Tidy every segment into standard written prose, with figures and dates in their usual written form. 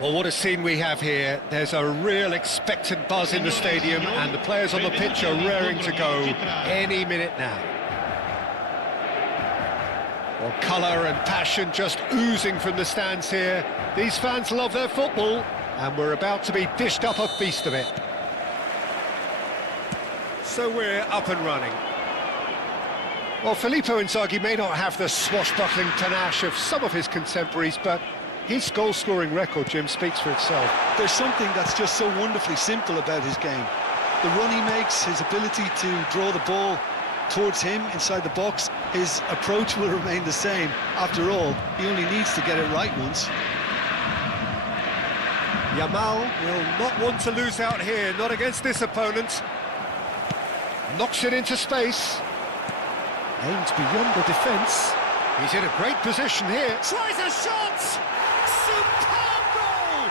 Well, what a scene we have here. There's a real expectant buzz in the stadium, and the players on the pitch are raring to go any minute now. Well, colour and passion just oozing from the stands here. These fans love their football, and we're about to be dished up a feast of it. So we're up and running. Well, Filippo Inzaghi may not have the swashbuckling panache of some of his contemporaries, but his goal-scoring record, Jim, speaks for itself. There's something that's just so wonderfully simple about his game. The run he makes, his ability to draw the ball towards him inside the box, his approach will remain the same. After all, he only needs to get it right once. Yamal will not want to lose out here, not against this opponent. Knocks it into space. Aims beyond the defence. He's in a great position here. Tries a shot! Superb goal!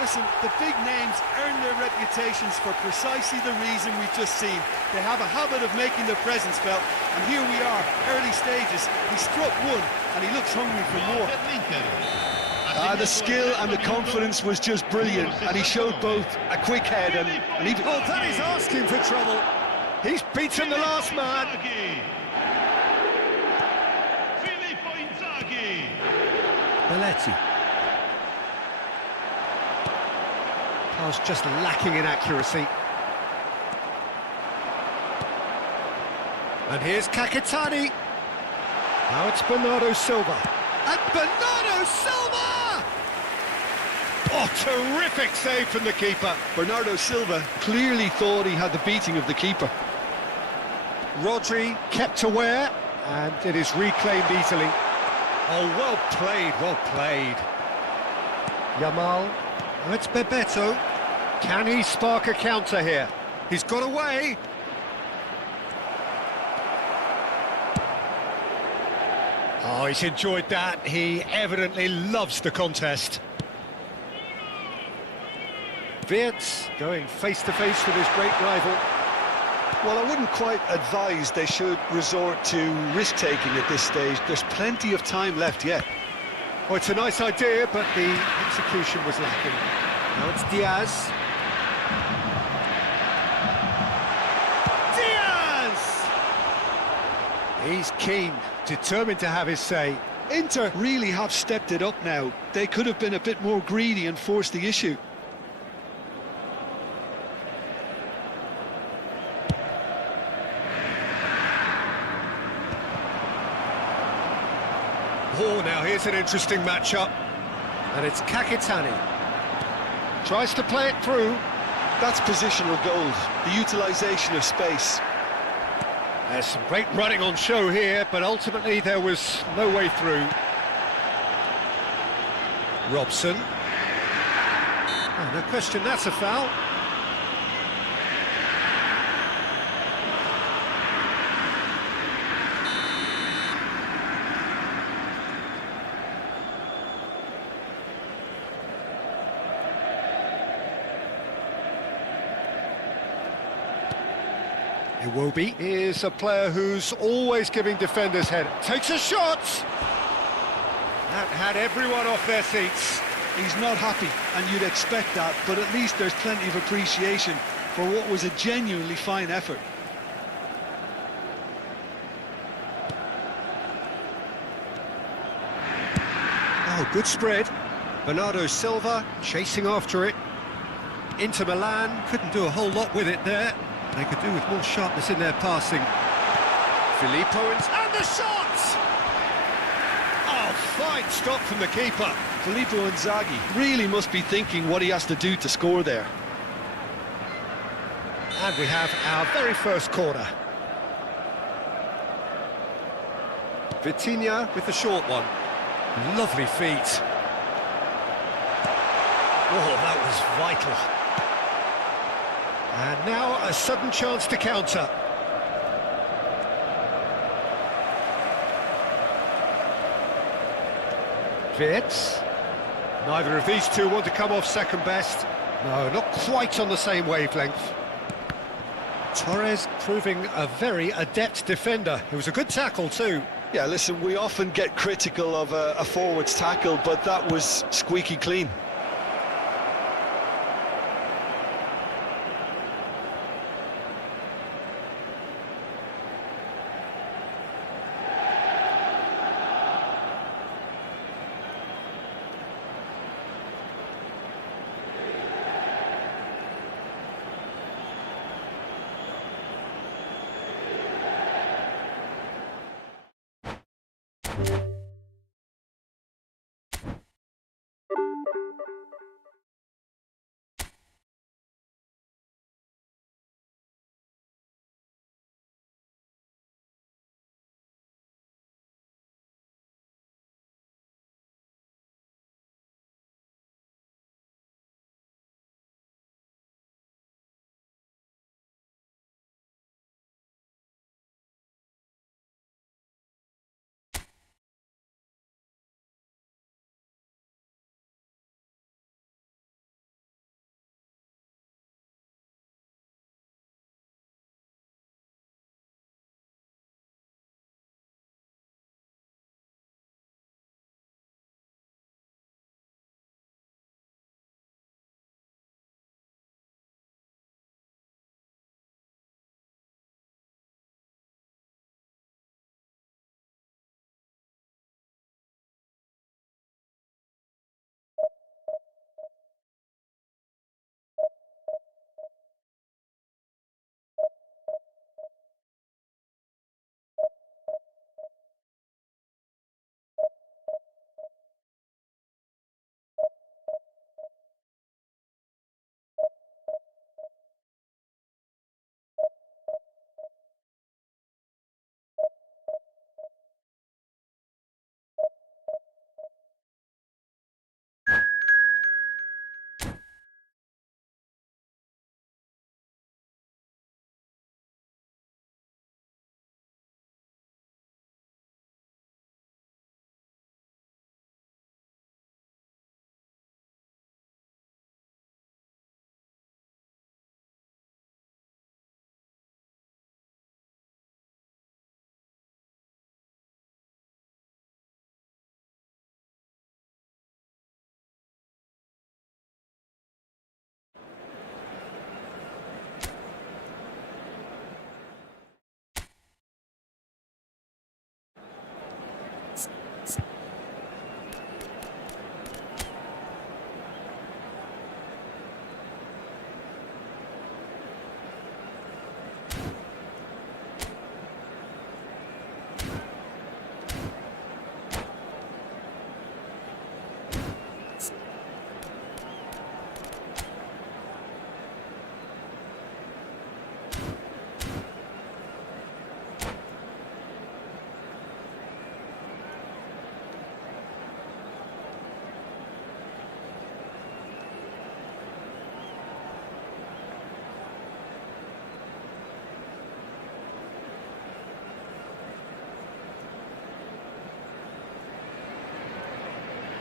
Listen, the big names earn their reputations for precisely the reason we've just seen. They have a habit of making their presence felt, and here we are, early stages. He struck one, and he looks hungry for more. The skill and the confidence was just brilliant, and he showed both a quick head and even... Oh, that is asking for trouble. He's beaten the last man. Belletti. Pass just lacking in accuracy. And here's Kakitani. Now it's Bernardo Silva. And Bernardo Silva! Oh, terrific save from the keeper. Bernardo Silva clearly thought he had the beating of the keeper. Rodri kept aware, and it is reclaimed easily. Oh, well played, well played. Yamal, oh, it's Bebeto. Can he spark a counter here? He's got away. Oh, he's enjoyed that. He evidently loves the contest. Wirtz going face-to-face with his great rival. Well, I wouldn't quite advise they should resort to risk-taking at this stage. There's plenty of time left yet. Well, it's a nice idea, but the execution was lacking. Now it's Diaz. Diaz! He's keen, determined to have his say. Inter really have stepped it up now. They could have been a bit more greedy and forced the issue. Oh, now here's an interesting matchup. And it's Kakitani. Tries to play it through. That's positional gold, the utilisation of space. There's some great running on show here, but ultimately there was no way through. Robson. Oh, no question, that's a foul. Iwobi is a player who's always giving defenders head. Takes a shot! That had everyone off their seats. He's not happy, and you'd expect that, but at least there's plenty of appreciation for what was a genuinely fine effort. Oh, good spread. Bernardo Silva chasing after it. Inter Milan couldn't do a whole lot with it there. They could do with more sharpness in their passing. Filippo and the shot! Oh, fine stop from the keeper. Filippo Inzaghi really must be thinking what he has to do to score there. And we have our very first corner. Vitinha with the short one. Lovely feet. Oh, that was vital. And now a sudden chance to counter. Wirtz. Neither of these two want to come off second best. No, not quite on the same wavelength. Torres proving a very adept defender. It was a good tackle too. Yeah, listen, we often get critical of a forward's tackle, but that was squeaky clean.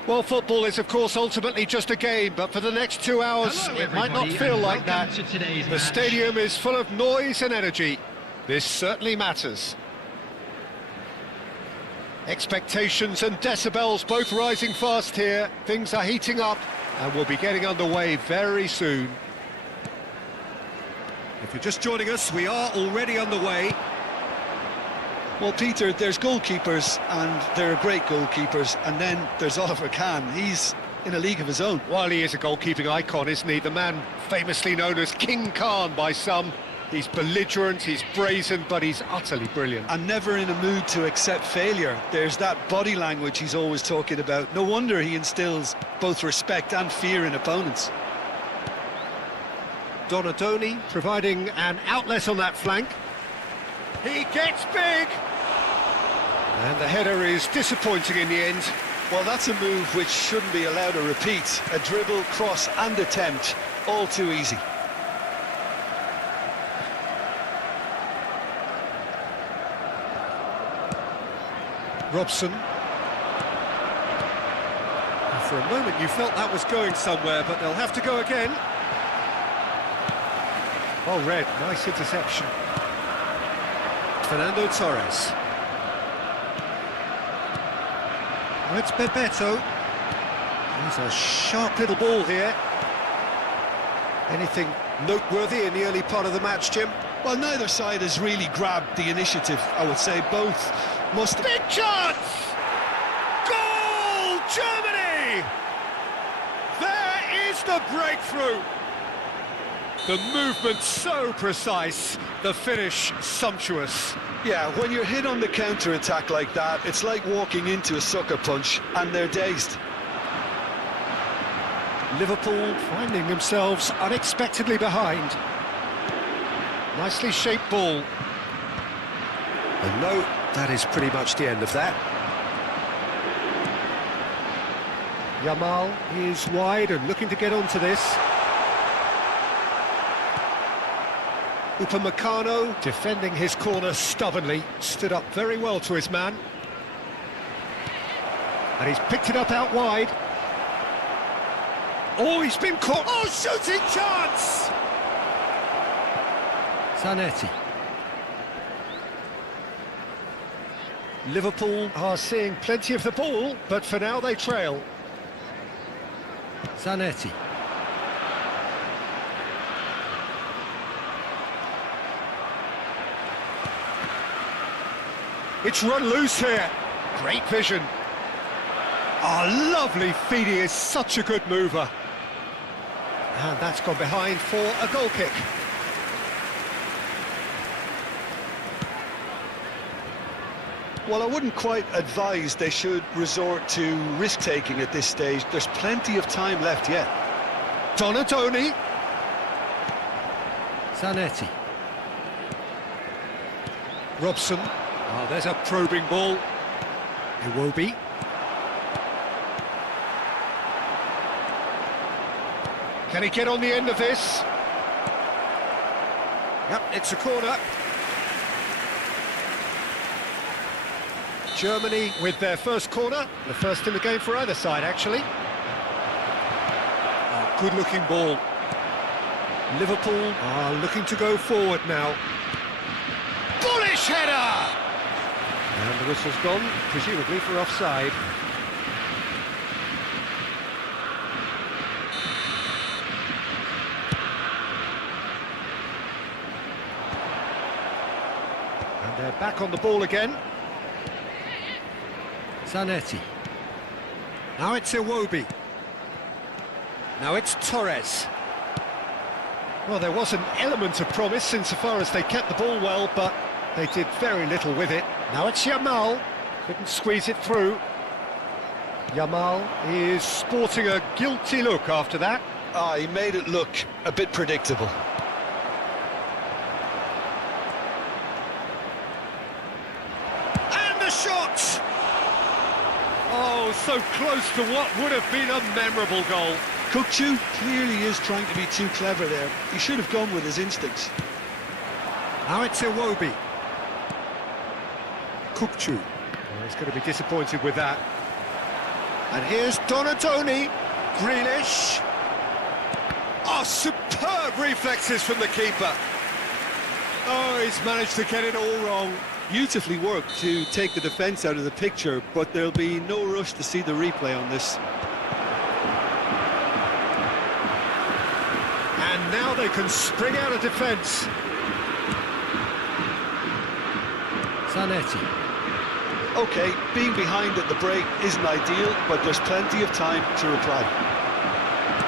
Well, football is, of course, ultimately just a game, but for the next 2 hours, it might not feel like that. The stadium is full of noise and energy. This certainly matters. Expectations and decibels both rising fast here. Things are heating up and we'll be getting underway very soon. If you're just joining us, we are already underway. Well, Peter, there's goalkeepers, and there are great goalkeepers, and then there's Oliver Kahn. He's in a league of his own. While he is a goalkeeping icon, isn't he? The man famously known as King Khan by some. He's belligerent, he's brazen, but he's utterly brilliant. And never in a mood to accept failure. There's that body language he's always talking about. No wonder he instills both respect and fear in opponents. Donadoni providing an outlet on that flank. He gets big! And the header is disappointing in the end. Well, that's a move which shouldn't be allowed to repeat. A dribble, cross and attempt, all too easy. Robson. And for a moment you felt that was going somewhere, but they'll have to go again. Well read, nice interception. Fernando Torres. Oh, it's Bebeto. He's a sharp little ball here. Anything noteworthy in the early part of the match, Jim? Well, neither side has really grabbed the initiative, I would say. Both must... Big chance! Goal! Germany! There is the breakthrough! The movement so precise, the finish sumptuous. Yeah, when you're hit on the counter-attack like that, it's like walking into a sucker punch, and they're dazed. Liverpool finding themselves unexpectedly behind. Nicely shaped ball. And no, that is pretty much the end of that. Yamal is wide and looking to get onto this. Upamecano defending his corner stubbornly, stood up very well to his man. And he's picked it up out wide. Oh, he's been caught. Oh, shooting chance! Zanetti. Liverpool are seeing plenty of the ball, but for now they trail. Zanetti. It's run loose here. Great vision. Oh, lovely feed. He is such a good mover. And that's gone behind for a goal kick. Well, I wouldn't quite advise they should resort to risk-taking at this stage. There's plenty of time left yet. Donadoni. Zanetti. Robson. Oh, there's a probing ball. Iwobi. Can he get on the end of this? Yep, it's a corner. Germany with their first corner, the first in the game for either side, actually. Oh, good-looking ball. Liverpool are looking to go forward now. Bullish header! And the whistle's gone, presumably for offside. And they're back on the ball again. Zanetti. Now it's Iwobi. Now it's Torres. Well, there was an element of promise insofar as they kept the ball well, but they did very little with it. Now it's Yamal. Couldn't squeeze it through. Yamal is sporting a guilty look after that. He made it look a bit predictable. And the shot! Oh, so close to what would have been a memorable goal. Kukçu clearly is trying to be too clever there. He should have gone with his instincts. Now it's Iwobi. Kukçu. Oh, he's going to be disappointed with that. And here's Donadoni. Grealish. Oh, superb reflexes from the keeper. Oh, he's managed to get it all wrong. Beautifully worked to take the defence out of the picture, but there'll be no rush to see the replay on this. And now they can spring out of defence. Zanetti. OK, being behind at the break isn't ideal, but there's plenty of time to reply.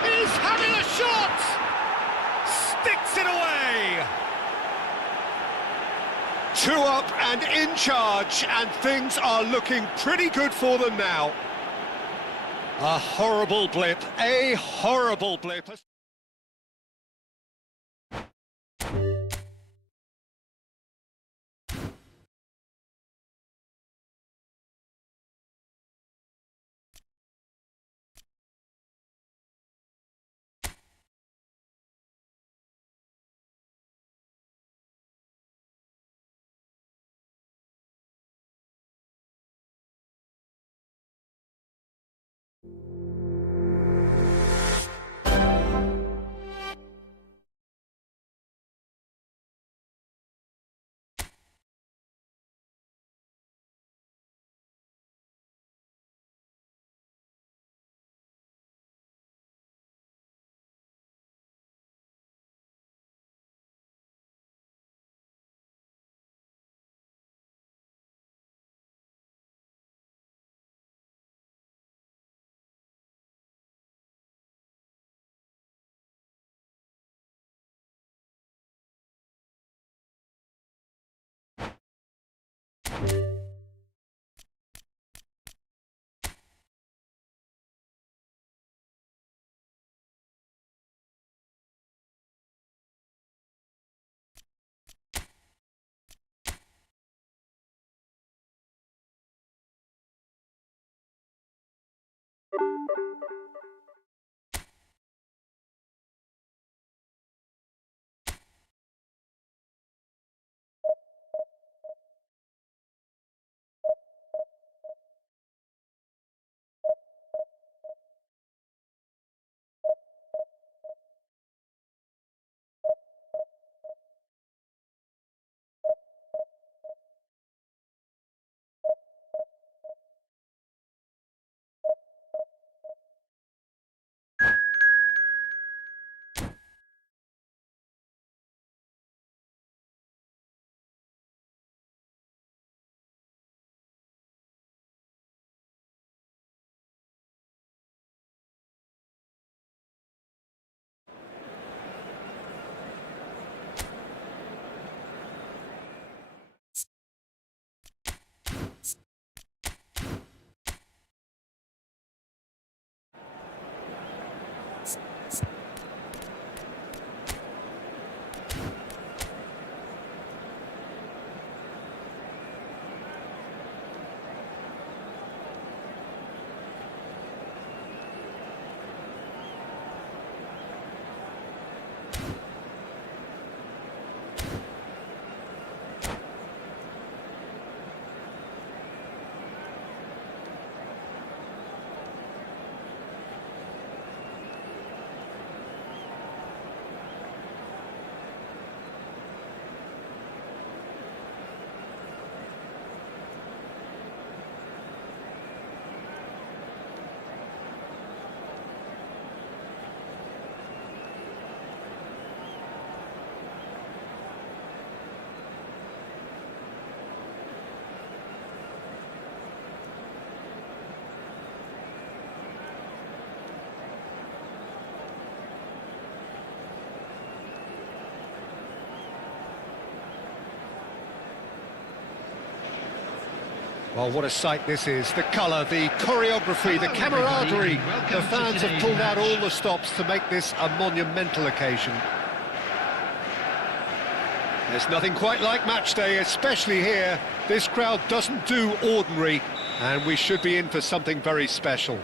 He's having a shot! Sticks it away! 2 up and in charge, and things are looking pretty good for them now. A horrible blip, a horrible blip. Well, what a sight this is. The colour, the choreography, the camaraderie. The fans have pulled out all the stops to make this a monumental occasion. There's nothing quite like match day, especially here. This crowd doesn't do ordinary, and we should be in for something very special.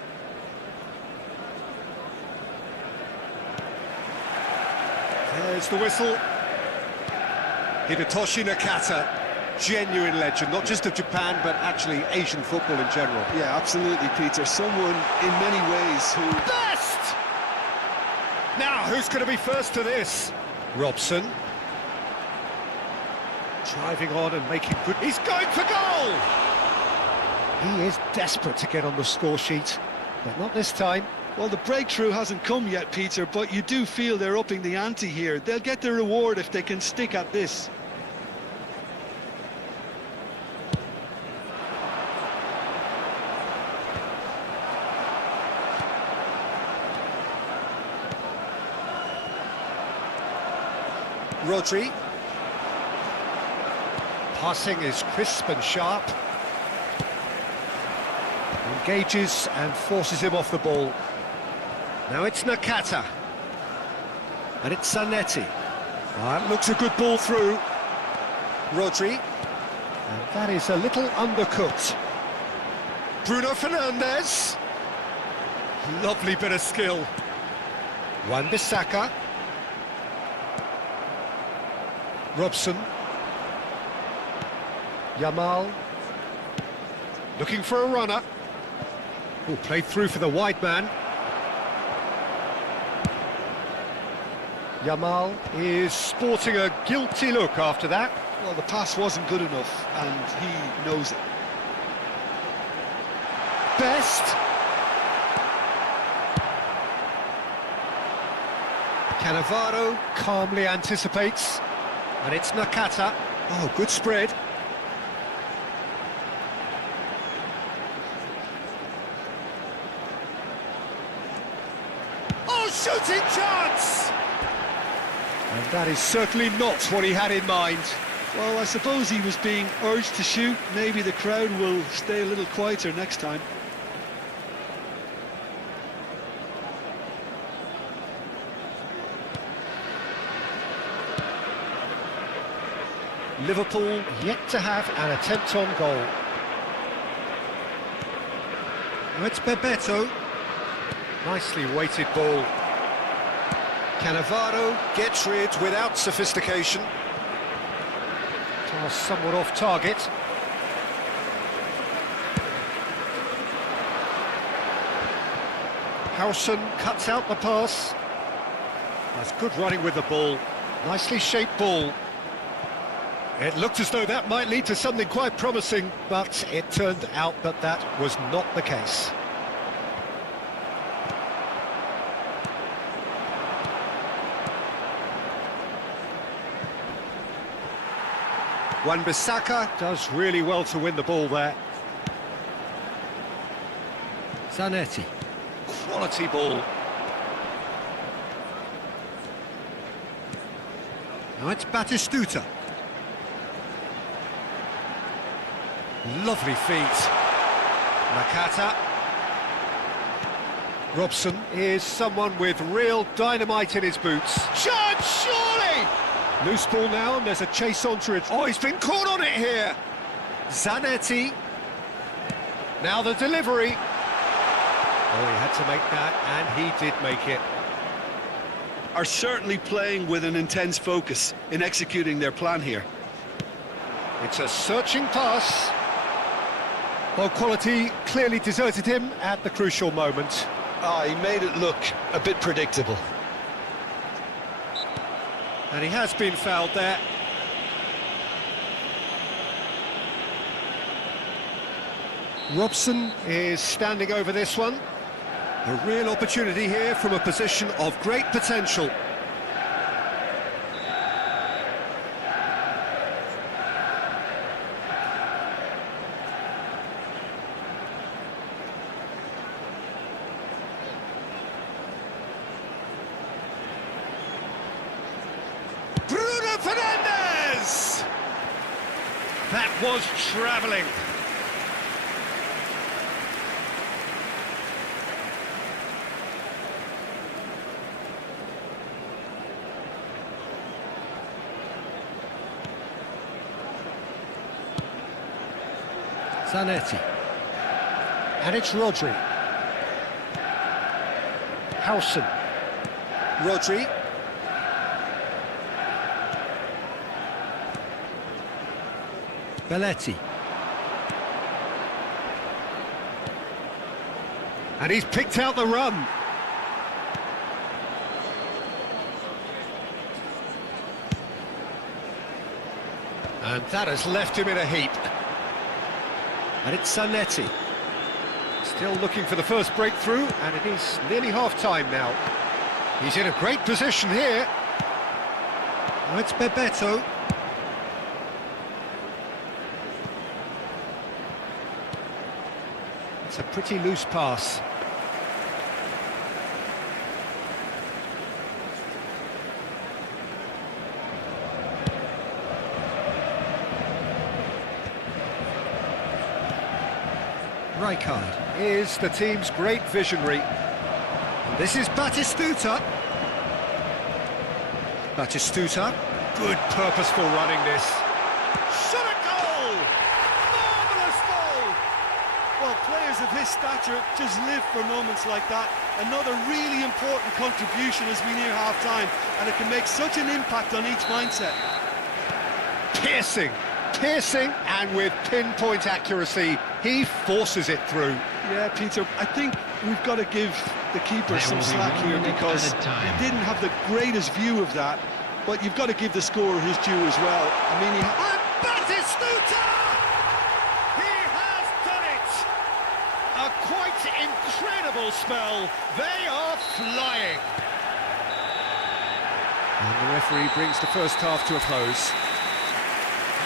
There's the whistle. Hidetoshi Nakata. Genuine legend, not just of Japan, but actually Asian football in general. Yeah, absolutely, Peter. Someone in many ways who... Best! Now, who's going to be first to this? Robson. Driving on and making good... He's going for goal! He is desperate to get on the score sheet, but not this time. Well, the breakthrough hasn't come yet, Peter, but you do feel they're upping the ante here. They'll get their reward if they can stick at this. Rodri. Passing is crisp and sharp. Engages and forces him off the ball. Now it's Nakata. And it's Zanetti. That looks a good ball through. Rodri. And that is a little undercooked. Bruno Fernandes. Lovely bit of skill. Wan-Bissaka. Robson. Yamal. Looking for a runner. Oh, played through for the wide man. Yamal is sporting a guilty look after that. Well, the pass wasn't good enough, and he knows it. Best. Cannavaro calmly anticipates. And it's Nakata. Oh, good spread. Oh, shooting chance! And that is certainly not what he had in mind. Well, I suppose he was being urged to shoot. Maybe the crowd will stay a little quieter next time. Liverpool yet to have an attempt on goal. Now it's Bebeto. Nicely weighted ball. Cannavaro gets rid without sophistication. Pass somewhat off target. Howson cuts out the pass. That's good running with the ball. Nicely shaped ball. It looked as though that might lead to something quite promising, but it turned out that that was not the case. Wan-Bissaka does really well to win the ball there. Zanetti. Quality ball. Now it's Batistuta. Lovely feet. Nakata. Robson is someone with real dynamite in his boots. Shot, surely! Loose ball now, and there's a chase onto it. Oh, he's been caught on it here. Zanetti. Now the delivery. Oh, he had to make that, and he did make it. Are certainly playing with an intense focus in executing their plan here. It's a searching pass. Well, quality clearly deserted him at the crucial moment. He made it look a bit predictable. And he has been fouled there. Robson is standing over this one. A real opportunity here from a position of great potential. Bruno Fernandes! That was travelling. Zanetti. And it's Rodri. Howson. Rodri. Belletti. And he's picked out the run. And that has left him in a heap. And it's Zanetti. Still looking for the first breakthrough, and it is nearly half-time now. He's in a great position here. Now it's Bebeto. It's a pretty loose pass. Rijkaard is the team's great visionary. This is Batistuta. Batistuta, good purposeful running this. Shot a goal! Marvellous goal! Well, players of his stature just live for moments like that. Another really important contribution as we near half-time, and it can make such an impact on each mindset. Piercing, and with pinpoint accuracy, he forces it through. Yeah, Peter, I think we've got to give the keeper some slack here because he didn't have the greatest view of that, but you've got to give the scorer his due as well. I mean, And Batistuta! He has done it! A quite incredible spell. They are flying. And the referee brings the first half to a close.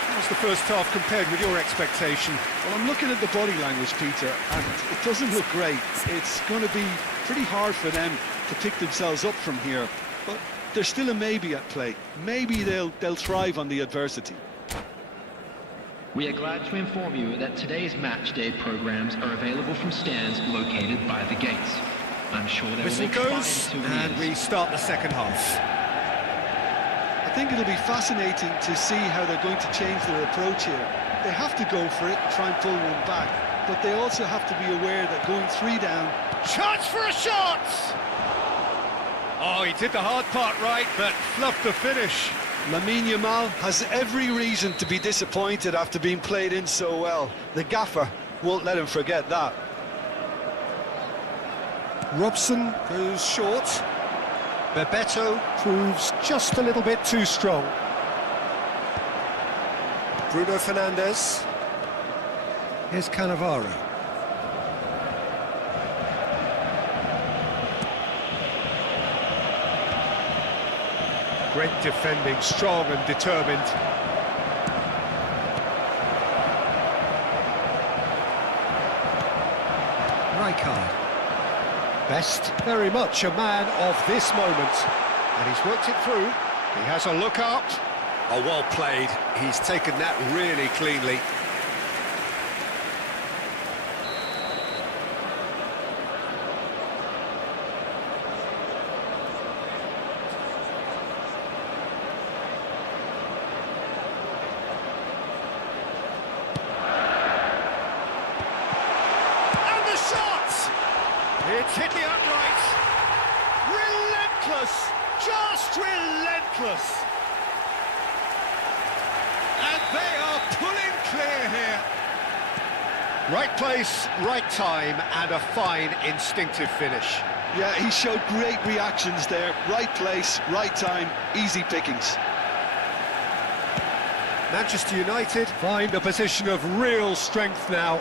How's the first half compared with your expectation? Well, I'm looking at the body language, Peter, and it doesn't look great. It's going to be pretty hard for them to pick themselves up from here, but there's still a maybe at play. Maybe they'll thrive on the adversity. We are glad to inform you that today's match day programs are available from stands located by the gates. I'm sure they will Whistle make goes, fine and souvenirs. we start the second half. I think it'll be fascinating to see how they're going to change their approach here. They have to go for it and try and pull one back, but they also have to be aware that going 3 down... Chance for a shot! Oh, he did the hard part right, but fluffed the finish. Lamine Yamal has every reason to be disappointed after being played in so well. The gaffer won't let him forget that. Robson goes short. Bebeto proves just a little bit too strong. Bruno Fernandes. Here's Cannavaro. Great defending, strong and determined. Rijkaard. Best, very much a man of this moment. And he's worked it through. He has a look up. Oh, well played. He's taken that really cleanly. It's hit the upright. Relentless, just relentless. And they are pulling clear here. Right place, right time, and a fine instinctive finish. Yeah, he showed great reactions there. Right place, right time, easy pickings. Manchester United find a position of real strength now.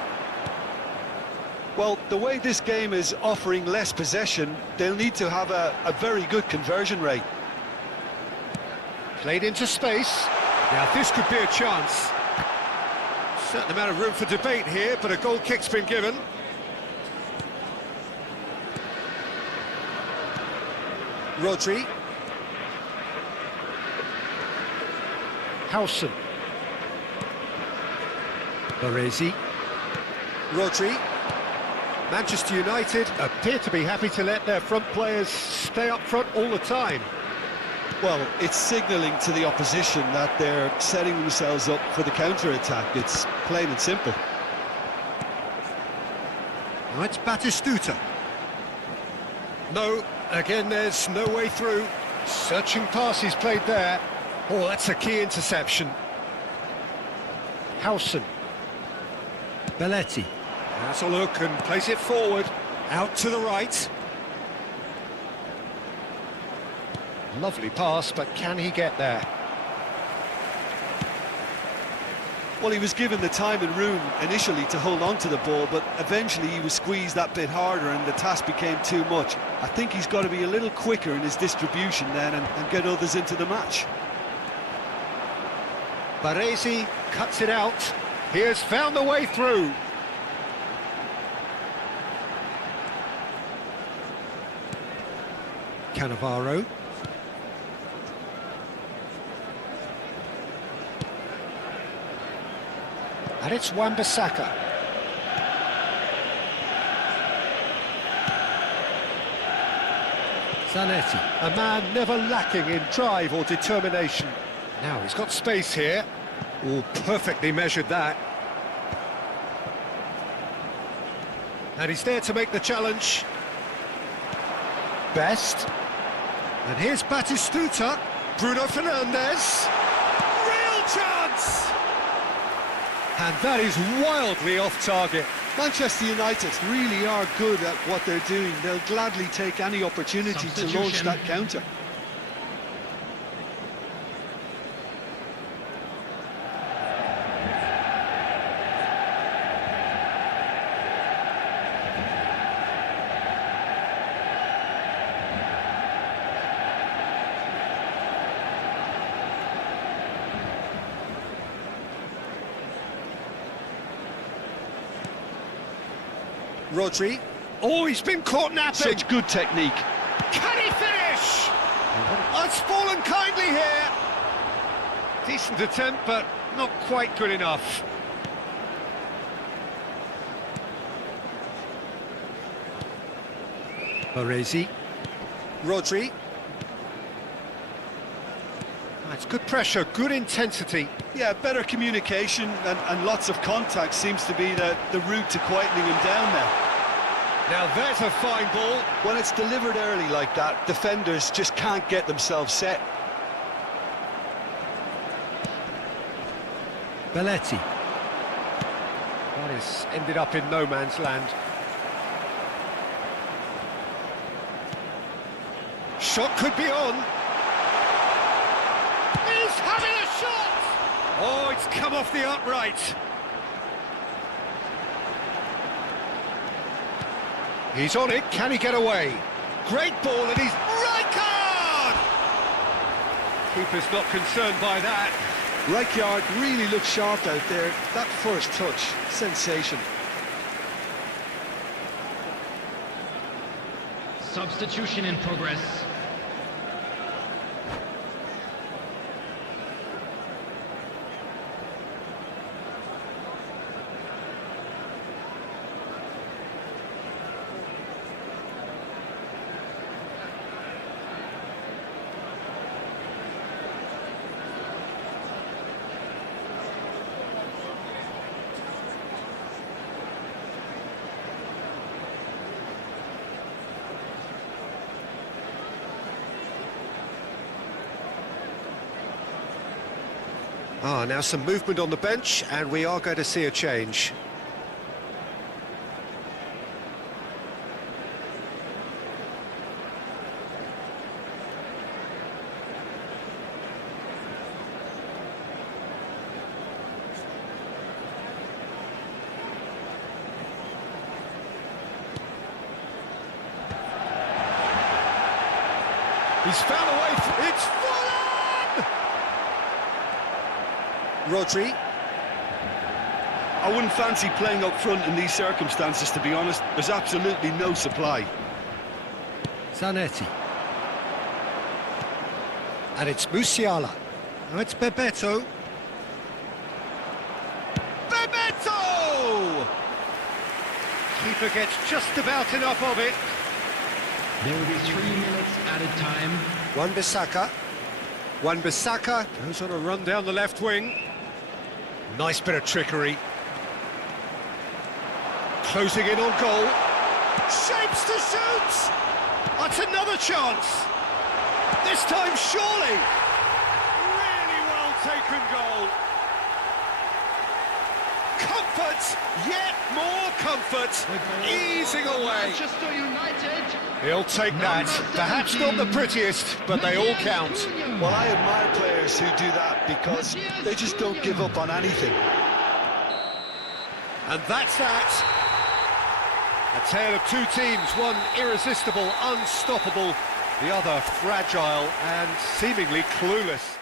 Well, the way this game is offering less possession, they'll need to have a very good conversion rate. Played into space. Now this could be a chance. Certain amount of room for debate here, but a goal kick's been given. Rodri. Howson. Baresi. Rodri. Manchester United appear to be happy to let their front players stay up front all the time. Well, it's signalling to the opposition that they're setting themselves up for the counter-attack. It's plain and simple. Now it's Batistuta. No, again there's no way through. Searching pass he's played there. Oh, that's a key interception. Howson. Belletti. Has a look and plays it forward. Out to the right. Lovely pass, but can he get there? Well, he was given the time and room initially to hold on to the ball, but eventually he was squeezed that bit harder and the task became too much. I think he's got to be a little quicker in his distribution then and get others into the match. Baresi cuts it out. He has found the way through. Cannavaro. And it's Wan-Bissaka. Zanetti, a man never lacking in drive or determination. Now he's got space here. Oh, perfectly measured that. And he's there to make the challenge. Best. And here's Batistuta. Bruno Fernandes. Real chance! And that is wildly off target. Manchester United really are good at what they're doing. They'll gladly take any opportunity to launch that counter. Rodri. Oh, he's been caught napping. Such good technique. Can he finish? It's fallen kindly here. Decent attempt, but not quite good enough. Baresi. Rodri. It's good pressure, good intensity. Yeah, better communication and lots of contact seems to be the route to quietening him down now. Now there's a fine ball. When it's delivered early like that, defenders just can't get themselves set. Belletti. That has ended up in no man's land. Shot could be on. He's having a shot! Oh, it's come off the upright. He's on it, can he get away? Great ball and he's Rijkaard! Keeper's not concerned by that. Rijkaard really looked sharp out there. That first touch, sensation. Substitution in progress. Now some movement on the bench, and we are going to see a change. He's found a way. It's fallen! Rodri. I wouldn't fancy playing up front in these circumstances, to be honest. There's absolutely no supply. Zanetti. And it's Musiala. Now it's Bebeto. Bebeto! Keeper gets just about enough of it. There will be 3 minutes added time. Wan-Bissaka. Wan-Bissaka goes on a run down the left wing. Nice bit of trickery. Closing in on goal. Shapes to shoot! That's another chance. This time, surely. Really well taken goal. Comfort, yet more comfort. Easing away. Manchester United. He'll take that. Perhaps not the prettiest, but they all count. Well, I admire players who do that because they just don't give up on anything. And that's that. A tale of two teams, one irresistible, unstoppable, the other fragile and seemingly clueless.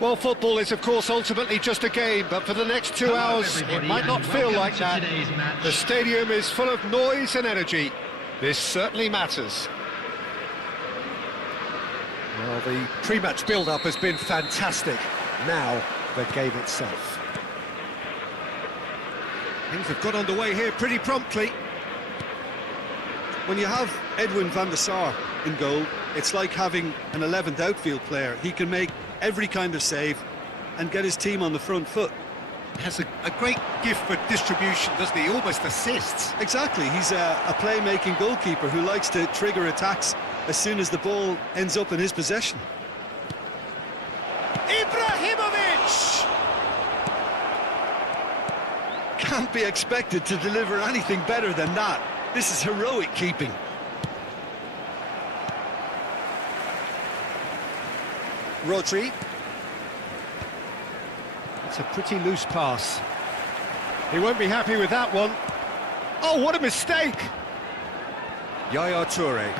Well, football is, of course, ultimately just a game, but for the next 2 hours, it might not feel like that. The stadium is full of noise and energy. This certainly matters. Well, the pre-match build-up has been fantastic. Now, the game itself. Things have got underway here pretty promptly. When you have Edwin van der Sar in goal, it's like having an 11th outfield player. He can make every kind of save and get his team on the front foot. Has a great gift for distribution, doesn't he? Almost assists. Exactly, he's a play-making goalkeeper who likes to trigger attacks as soon as the ball ends up in his possession. Ibrahimovic! Can't be expected to deliver anything better than that. This is heroic keeping. Rodri. It's a pretty loose pass. He won't be happy with that one. Oh, what a mistake! Yaya Toure.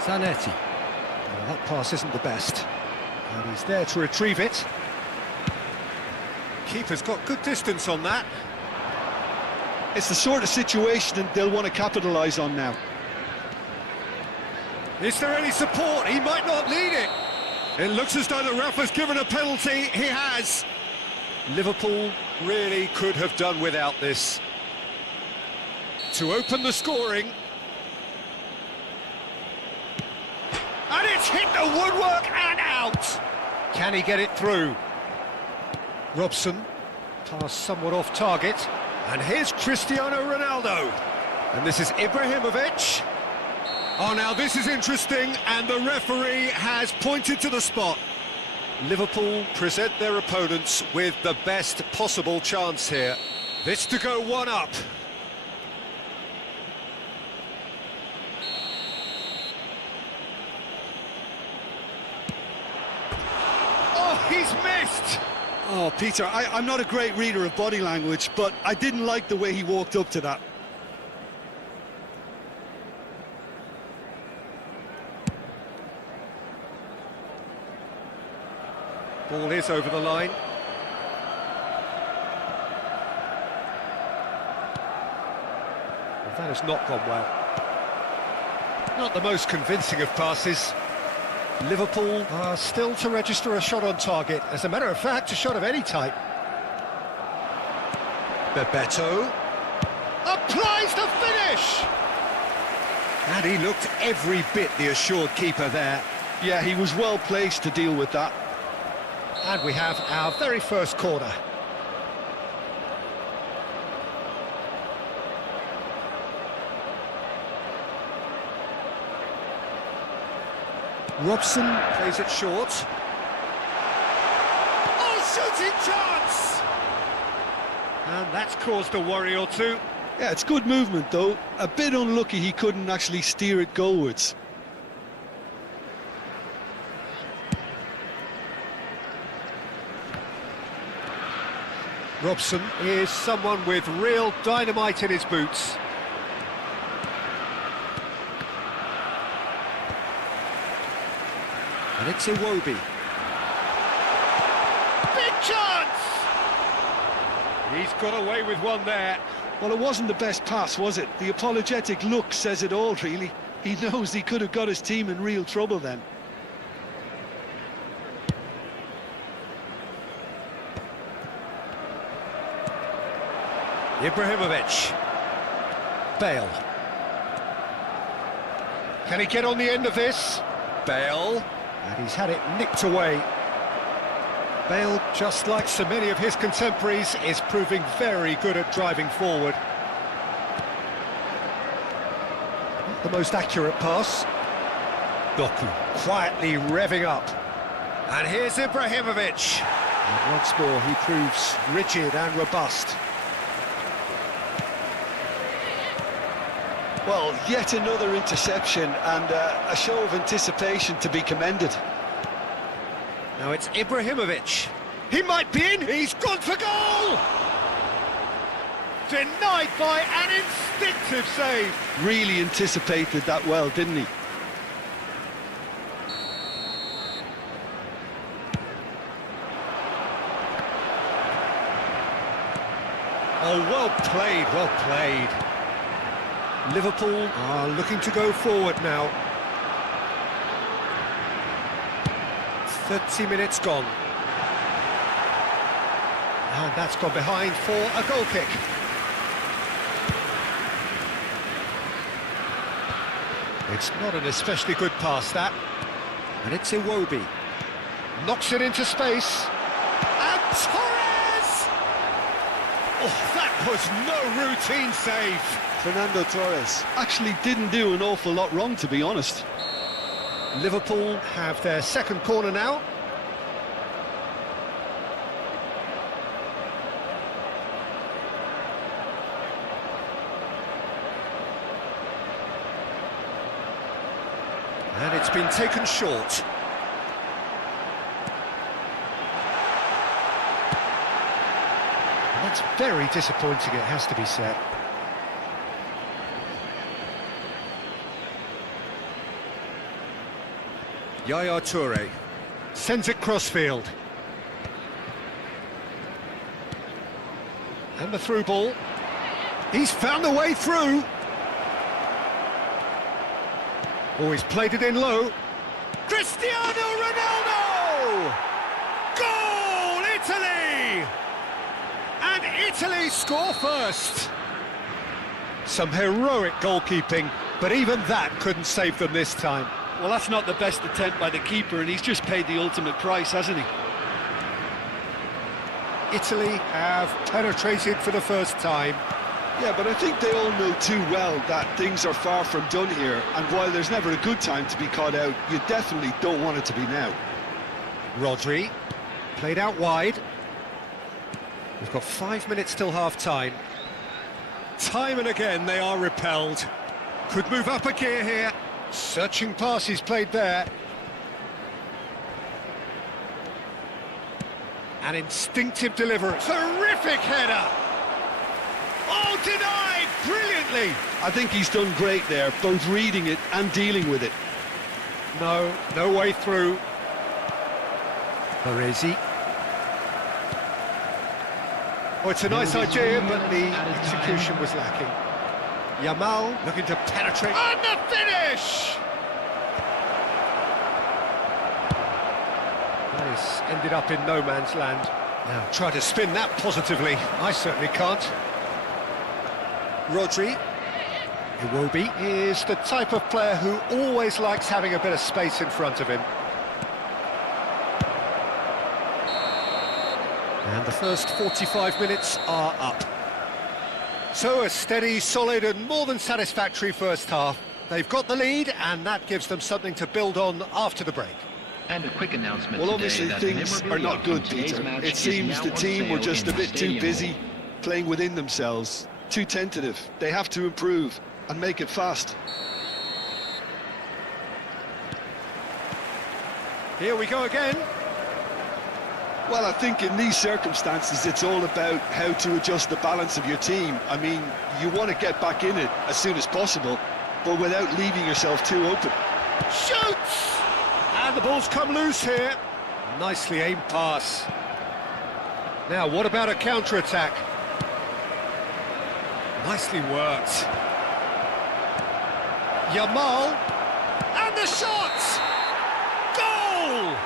Zanetti. Well, that pass isn't the best. And he's there to retrieve it. Keeper's got good distance on that. It's the sort of situation they'll want to capitalise on now. Is there any support? He might not lead it. It looks as though the ref has given a penalty. He has. Liverpool really could have done without this. To open the scoring. And it's hit the woodwork and out. Can he get it through? Robson. Pass somewhat off target. And here's Cristiano Ronaldo. And this is Ibrahimovic. Oh, now this is interesting, and the referee has pointed to the spot. Liverpool present their opponents with the best possible chance here. This to go one up. Oh, He's missed! Oh, Peter, I'm not a great reader of body language, but I didn't like the way he walked up to that. Ball is over the line. Well, that has not gone well. Not the most convincing of passes. Liverpool are still to register a shot on target. As a matter of fact, a shot of any type. Bebeto applies the finish! And he looked every bit the assured keeper there. Yeah, he was well placed to deal with that. And we have our very first corner. Robson plays it short. Oh, shooting chance! And that's caused a worry or two. Yeah, it's good movement, though. A bit unlucky he couldn't actually steer it goalwards. Robson is someone with real dynamite in his boots. And it's Iwobi. Big chance! He's got away with one there. Well, it wasn't the best pass, was it? The apologetic look says it all, really. He knows he could have got his team in real trouble then. Ibrahimovic. Bale. Can he get on the end of this? Bale. And he's had it nicked away. Bale, just like so many of his contemporaries, is proving very good at driving forward. Not the most accurate pass. Doku quietly revving up. And here's Ibrahimovic. And once more he proves rigid and robust. Well, yet another interception and a show of anticipation to be commended. Now it's Ibrahimovic. He might be in. He's gone for goal! Denied by an instinctive save. Really anticipated that well, didn't he? Oh, well played, well played. Liverpool are looking to go forward now. 30 minutes gone. And that's gone behind for a goal kick. It's not an especially good pass, that. And it's Iwobi. Knocks it into space. And Torres! Oh, that was no routine save. Fernando Torres actually didn't do an awful lot wrong, to be honest. Liverpool have their second corner now. And it's been taken short. And that's very disappointing, it has to be said. Yaya Toure sends it crossfield. And the through ball. He's found a way through. Oh, he's played it in low. Cristiano Ronaldo! Goal, Italy! And Italy score first. Some heroic goalkeeping, but even that couldn't save them this time. Well, that's not the best attempt by the keeper, and he's just paid the ultimate price, hasn't he? Italy have penetrated for the first time. Yeah, but I think they all know too well that things are far from done here, and while there's never a good time to be caught out, you definitely don't want it to be now. Rodri, played out wide. We've got 5 minutes till half-time. Time and again they are repelled. Could move up a gear here. Searching passes played there. An instinctive delivery. Terrific header! Oh, denied brilliantly! I think he's done great there, both reading it and dealing with it. No way through. Baresi. Oh, it's a nice idea, but the execution was lacking. Yamal looking to penetrate. And the finish! That is ended up in no man's land. Now, try to spin that positively. I certainly can't. Rodri. Iwobi is the type of player who always likes having a bit of space in front of him. And the first 45 minutes are up. So a steady, solid and more than satisfactory first half. They've got the lead and that gives them something to build on after the break. And a quick announcement Well, today obviously that things are not good, Peter. It seems the team were just a bit too busy playing within themselves, too tentative. They have to improve and make it fast. Here we go again. Well, I think in these circumstances, it's all about how to adjust the balance of your team. I mean, you want to get back in it as soon as possible, but without leaving yourself too open. Shoots! And the ball's come loose here. Nicely aimed pass. Now, what about a counter-attack? Nicely worked. Yamal. And the shot! Goal!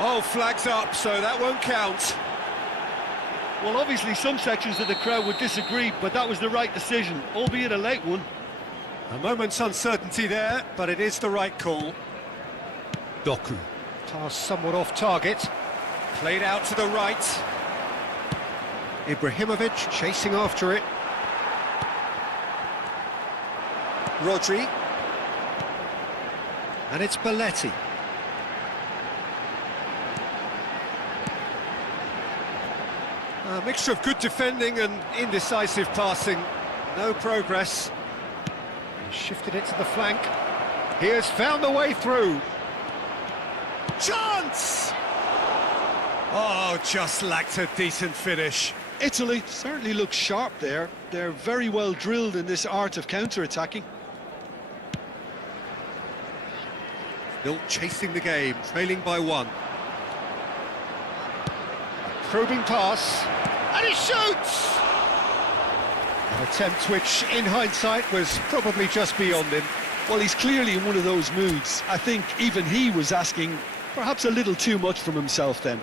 Oh, flags up, so that won't count. Well, obviously some sections of the crowd would disagree, but that was the right decision, albeit a late one. A moment's uncertainty there, but it is the right call. Doku. Pass somewhat off target. Played out to the right. Ibrahimovic chasing after it. Rodri. And it's Belletti. A mixture of good defending and indecisive passing. No progress. He shifted it to the flank. He has found the way through. Chance! Oh, just lacked a decent finish. Italy certainly looks sharp there. They're very well drilled in this art of counter-attacking. Still chasing the game, trailing by one. Probing pass, and he shoots! An attempt which, in hindsight, was probably just beyond him. Well, he's clearly in one of those moods. I think even he was asking perhaps a little too much from himself then.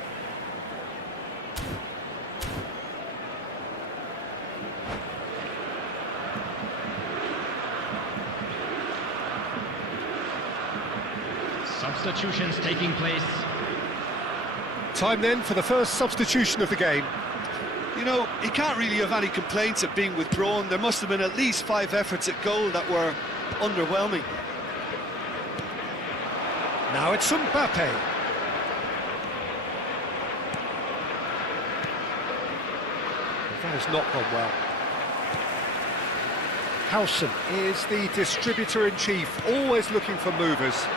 Substitutions taking place. Time then for the first substitution of the game. You know, he can't really have any complaints at being withdrawn. There must have been at least 5 efforts at goal that were underwhelming. Now it's Mbappe. That has not gone well. Howson is the distributor-in-chief, always looking for movers.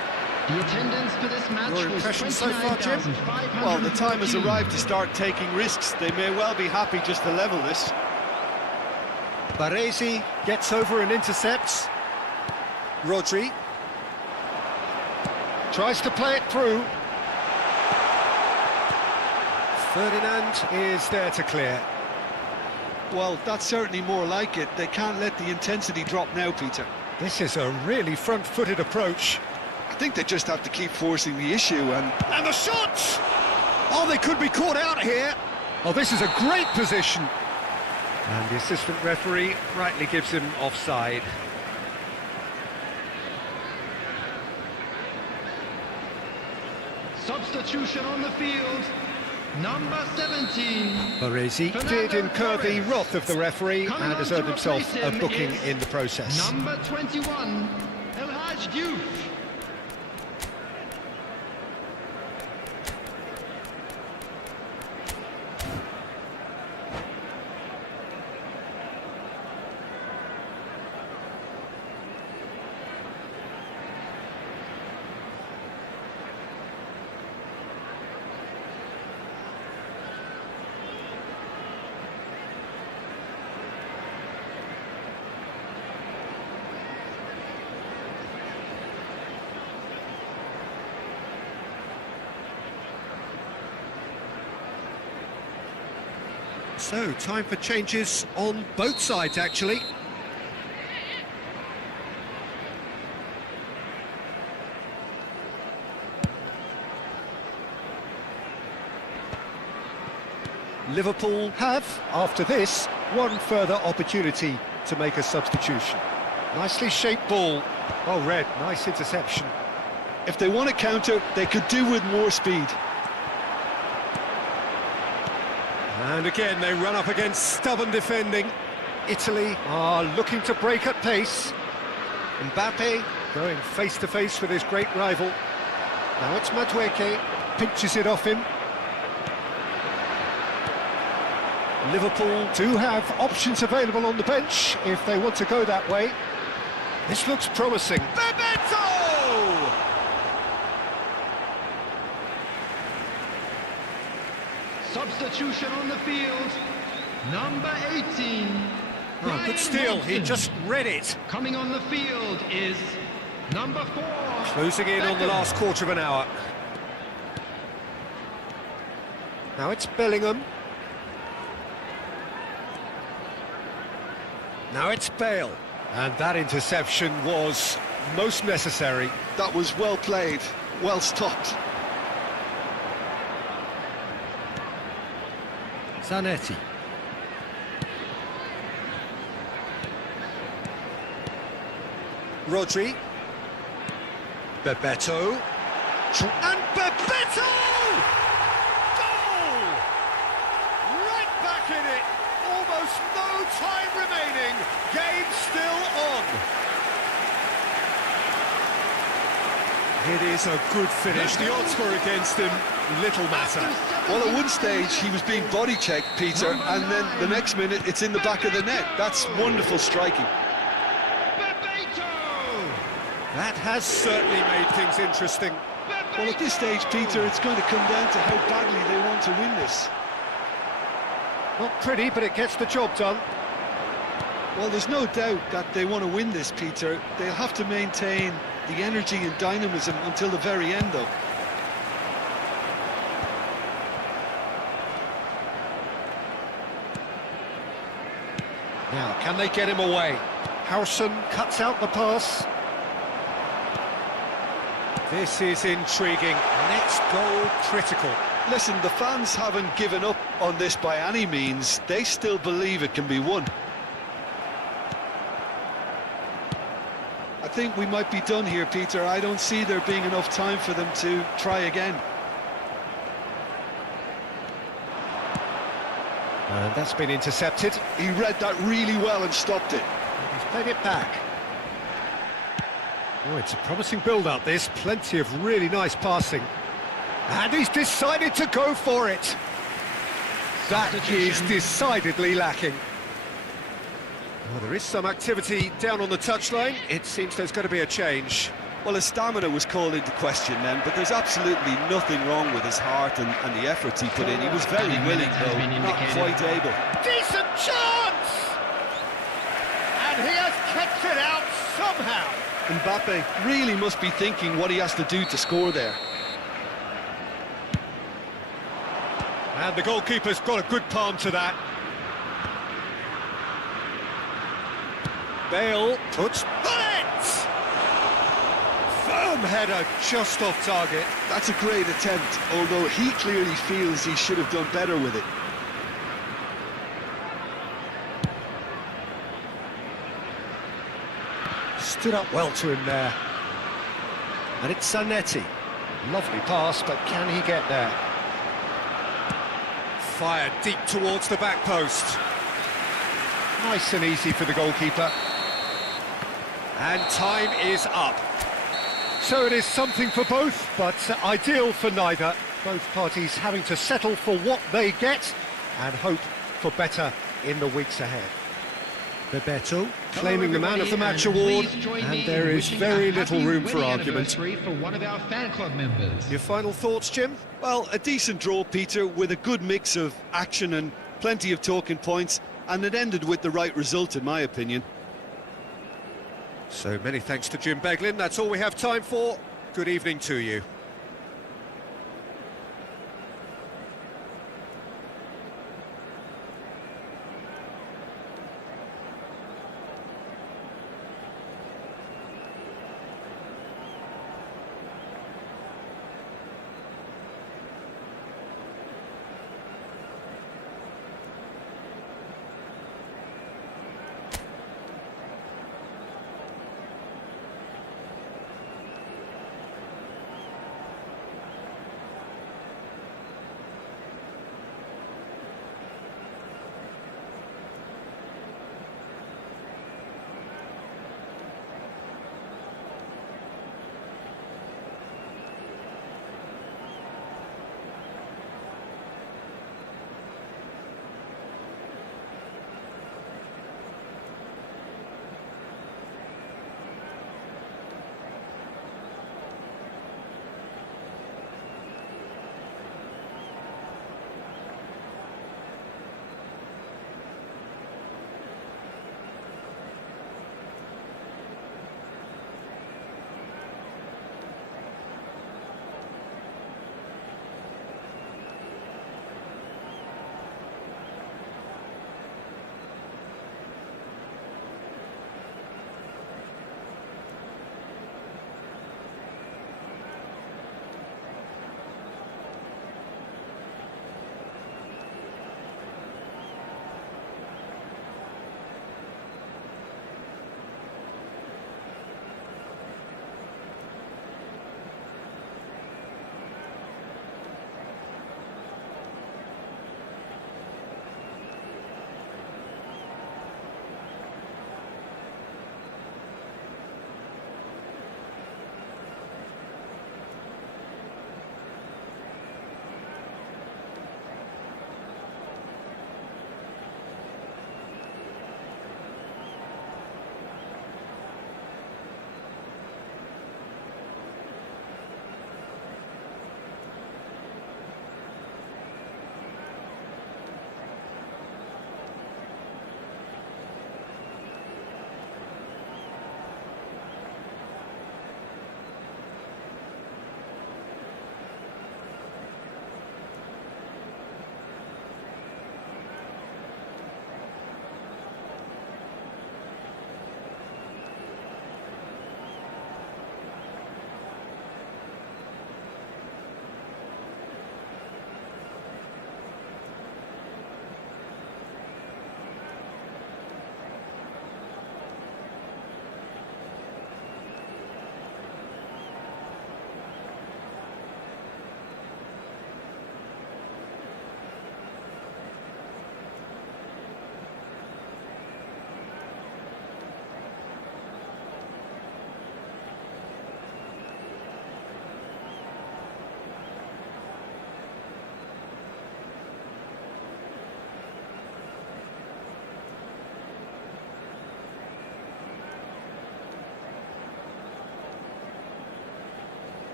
The attendance for this match Your was impressions so far, Jim? 29,500. Well, the time has arrived to start taking risks. They may well be happy just to level this. Baresi gets over and intercepts. Rodri tries to play it through. Ferdinand is there to clear. Well, that's certainly more like it. They can't let the intensity drop now, Peter. This is a really front-footed approach. I think they just have to keep forcing the issue and the shot! Oh, they could be caught out here. Oh, this is a great position. And the assistant referee rightly gives him offside. Substitution on the field. Number 17. Baresi did incur the wrath of the referee and has earned himself a booking in the process. Number 21. El Hadj Diouf. So, time for changes on both sides, actually. Liverpool have, after this, one further opportunity to make a substitution. Nicely shaped ball. Well read, nice interception. If they want to counter, they could do with more speed. And again, they run up against stubborn defending. Italy are looking to break at pace. Mbappe going face-to-face with his great rival. Now it's Madueke, pinches it off him. Liverpool do have options available on the bench if they want to go that way. This looks promising. Bebeto! Substitution on the field, number 18. Oh, good steal, he just read it. Coming on the field is number 4. Closing in on the last quarter of an hour. Now it's Bellingham. Now it's Bale. And that interception was most necessary. That was well played, well stopped. Zanetti. Rodri. Bebeto. And Bebeto! Goal! Right back in it. Almost no time remaining. Game still on. It is a good finish. The odds were against him. Little matter. Well, at one stage he was being body checked, Peter, and then the next minute it's in the back of the net. That's wonderful striking. That has certainly made things interesting. Well, at this stage, Peter, it's going to come down to how badly they want to win this. Not pretty, but it gets the job done. Well, there's no doubt that they want to win this, Peter. They'll have to maintain the energy and dynamism until the very end, though. Now, can they get him away? Howson cuts out the pass. This is intriguing. Next goal critical. Listen, the fans haven't given up on this by any means. They still believe it can be won. I think we might be done here, Peter. I don't see there being enough time for them to try again. And that's been intercepted. He read that really well and stopped it. He's played it back. Oh, it's a promising build-up, this. Plenty of really nice passing. And he's decided to go for it. That is decidedly lacking. Well, there is some activity down on the touchline. It seems there's going to be a change. Well, his stamina was called into question then, but there's absolutely nothing wrong with his heart and the efforts he put in. He was very willing, though, not quite able. Decent chance! And he has kept it out somehow. Mbappe really must be thinking what he has to do to score there. And the goalkeeper's got a good palm to that. Bale puts it! Firm header just off target. That's a great attempt, although he clearly feels he should have done better with it. Stood up well to him there. And it's Zanetti. Lovely pass, but can he get there? Fired deep towards the back post. Nice and easy for the goalkeeper. And time is up. So it is something for both, but ideal for neither. Both parties having to settle for what they get and hope for better in the weeks ahead. Bebeto claiming the Man of the Match award, and there is very little room for argument. For one of our fan club members. Your final thoughts, Jim? Well, a decent draw, Peter, with a good mix of action and plenty of talking points, and it ended with the right result, in my opinion. So many thanks to Jim Beglin. That's all we have time for. Good evening to you.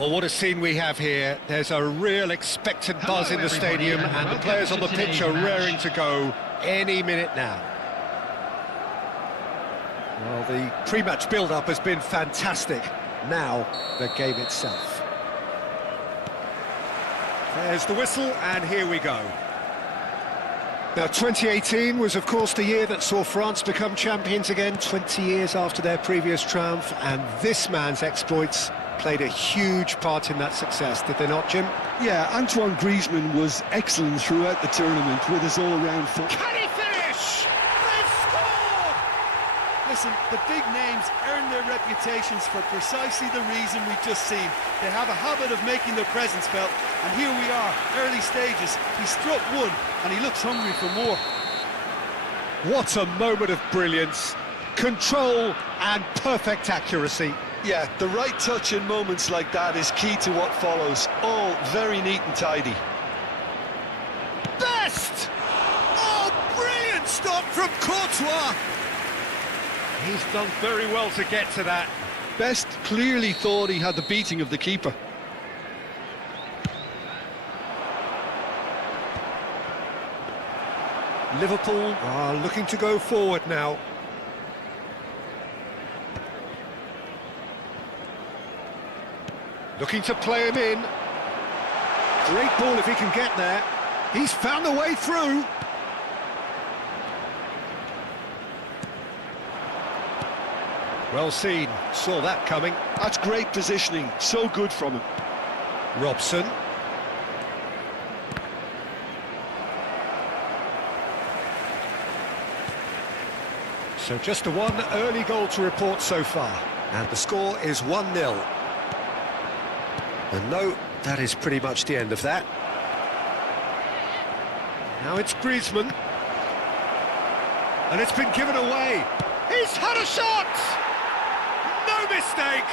Well, what a scene we have here. There's a real expectant buzz Hello, in the everybody, stadium, and and the welcome players on to the pitch today's are match. raring to go any minute now. Well, the pre-match build-up has been fantastic. Now, the game itself. There's the whistle, and here we go. Now, 2018 was, of course, the year that saw France become champions again, 20 years after their previous triumph, and this man's exploits played a huge part in that success, did they not, Jim? Yeah, Antoine Griezmann was excellent throughout the tournament with his all-round foot. Can he finish? They've scored! Listen, the big names earn their reputations for precisely the reason we've just seen. They have a habit of making their presence felt, and here we are, early stages. He struck one, and he looks hungry for more. What a moment of brilliance, control and perfect accuracy. Yeah, the right touch in moments like that is key to what follows. All very neat and tidy. Best! Oh, brilliant stop from Courtois! He's done very well to get to that. Best clearly thought he had the beating of the keeper. Liverpool are looking to go forward now. Looking to play him in. Great ball if he can get there. He's found the way through. Well seen, saw that coming. That's great positioning, so good from him. Robson. So just a one early goal to report so far. And the score is 1-0. And no, that is pretty much the end of that. Now it's Griezmann. And it's been given away. He's had a shot! No mistake!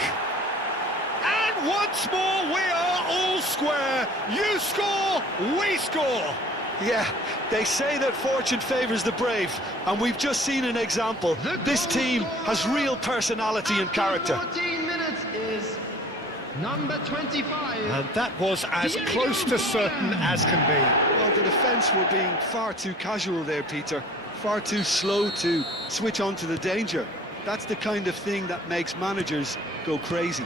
And once more we are all square. You score, we score. Yeah, they say that fortune favours the brave, and we've just seen an example. This team has real personality and character. 14 minutes is number 25. And that was as close to certain as can be. Well, the defence were being far too casual there, Peter. Far too slow to switch on to the danger. That's the kind of thing that makes managers go crazy.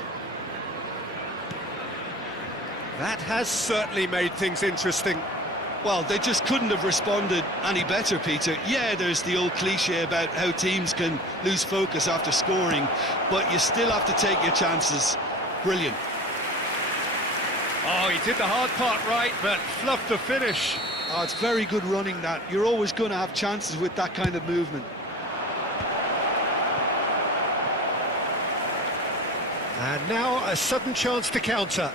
That has certainly made things interesting. Well, they just couldn't have responded any better, Peter. Yeah, there's the old cliche about how teams can lose focus after scoring, but you still have to take your chances. Brilliant. Oh, he did the hard part right, but fluffed the finish. Oh, it's very good running, that. You're always going to have chances with that kind of movement. And now a sudden chance to counter.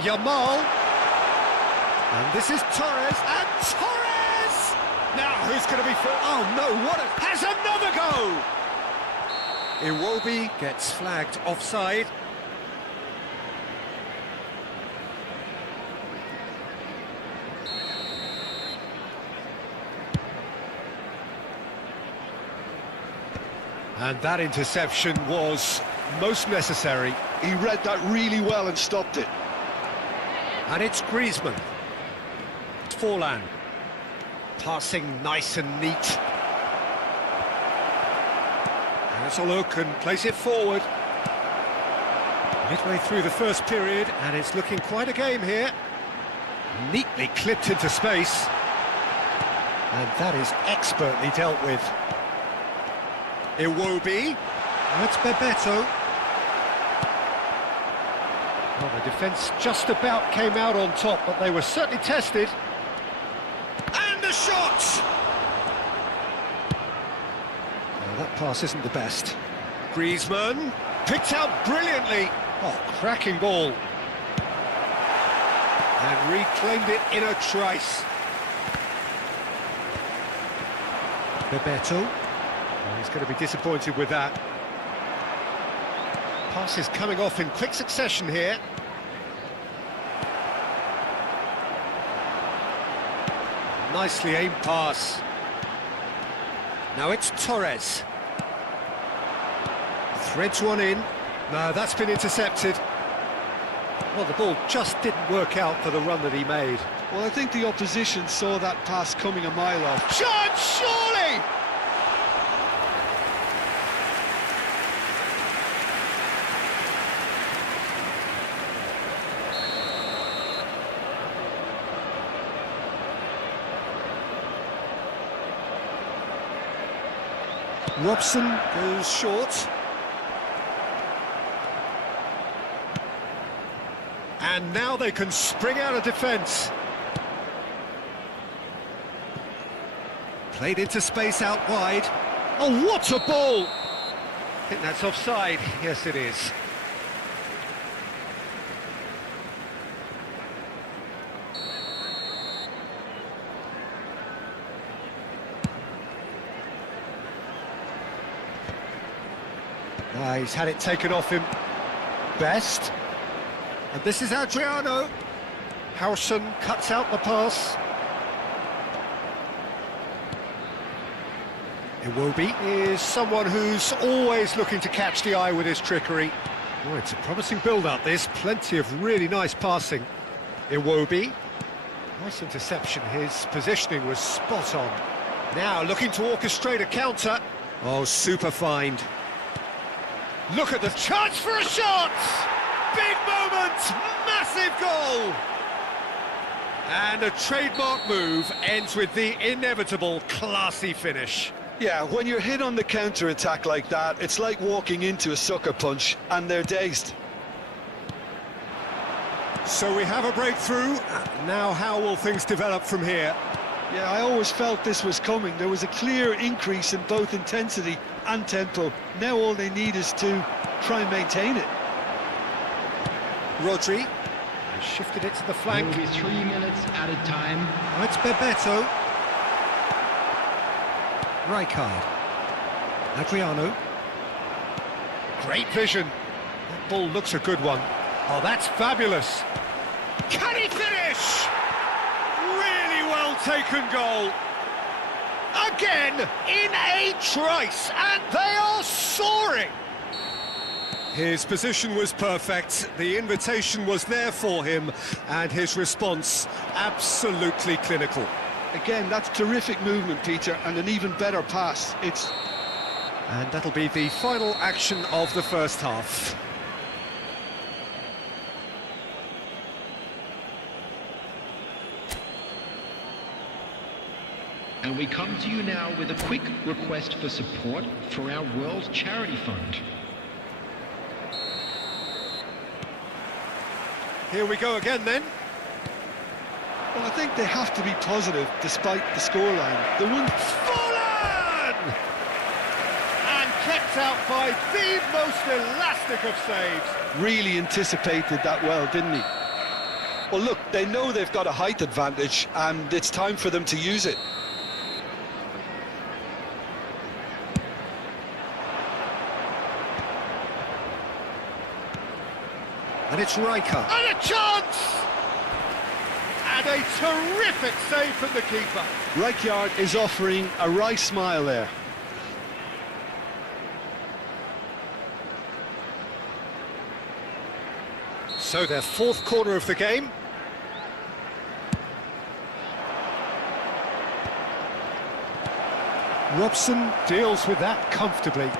Yamal. And this is Torres. And Torres! Now, who's going to be for... Oh, no, what a... Has another go! Iwobi gets flagged offside. And that interception was most necessary. He read that really well and stopped it. And it's Griezmann. Forlan. Passing nice and neat. Has a look and plays it forward. Midway through the first period, and it's looking quite a game here. Neatly clipped into space. And that is expertly dealt with. Iwobi. That's Bebeto. Well, the defence just about came out on top, but they were certainly tested. And a shot! Well, that pass isn't the best. Griezmann picked out brilliantly. Oh, cracking ball. And reclaimed it in a trice. Bebeto. Well, he's going to be disappointed with that. Passes coming off in quick succession here. Nicely aimed pass. Now it's Torres. Threads one in. No, that's been intercepted. Well, the ball just didn't work out for the run that he made. Well, I think the opposition saw that pass coming a mile off. Chance, surely! Robson goes short. And now they can spring out of defence. Played into space out wide. Oh, what a ball! I think that's offside. Yes, it is. He's had it taken off him. Best. And this is Adriano. Howson cuts out the pass. Iwobi is someone who's always looking to catch the eye with his trickery. Oh, it's a promising build-up, this. Plenty of really nice passing. Iwobi. Nice interception. His positioning was spot on. Now looking to orchestrate a counter. Oh, super find. Look at the chance for a shot! Big moment! Massive goal! And a trademark move ends with the inevitable classy finish. Yeah, when you're hit on the counter-attack like that, it's like walking into a sucker punch, and they're dazed. So we have a breakthrough. Now how will things develop from here? Yeah, I always felt this was coming. There was a clear increase in both intensity and tempo. Now all they need is to try and maintain it. Rodri has shifted it to the flank. There will be 3 minutes added time. Oh, it's Bebeto. Rijkaard. Adriano. Great vision. That ball looks a good one. Oh, that's fabulous. Can he finish? Really well taken goal. Again, in a trice, and they are soaring. His position was perfect, the invitation was there for him, and his response absolutely clinical. Again, that's terrific movement, Peter, and an even better pass. And that'll be the final action of the first half. And we come to you now with a quick request for support for our World Charity Fund. Here we go again then. Well, I think they have to be positive despite the scoreline. The one Fallen! And kept out by the most elastic of saves. really anticipated that well, didn't he? Well, look, they know they've got a height advantage, and it's time for them to use it. And it's Rijkaard. And a chance! And a terrific save from the keeper. Rijkaard is offering a wry smile there. So their fourth corner of the game. Robson deals with that comfortably.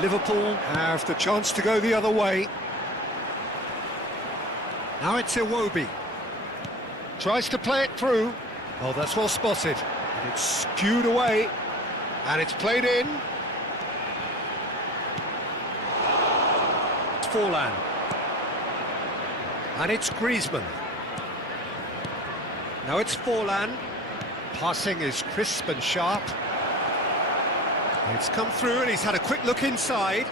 Liverpool have the chance to go the other way. Now it's Iwobi. Tries to play it through. Oh, that's well spotted. And it's skewed away. And it's played in. It's Forlan. And it's Griezmann. Now it's Forlan. Passing is crisp and sharp. It's come through and he's had a quick look inside.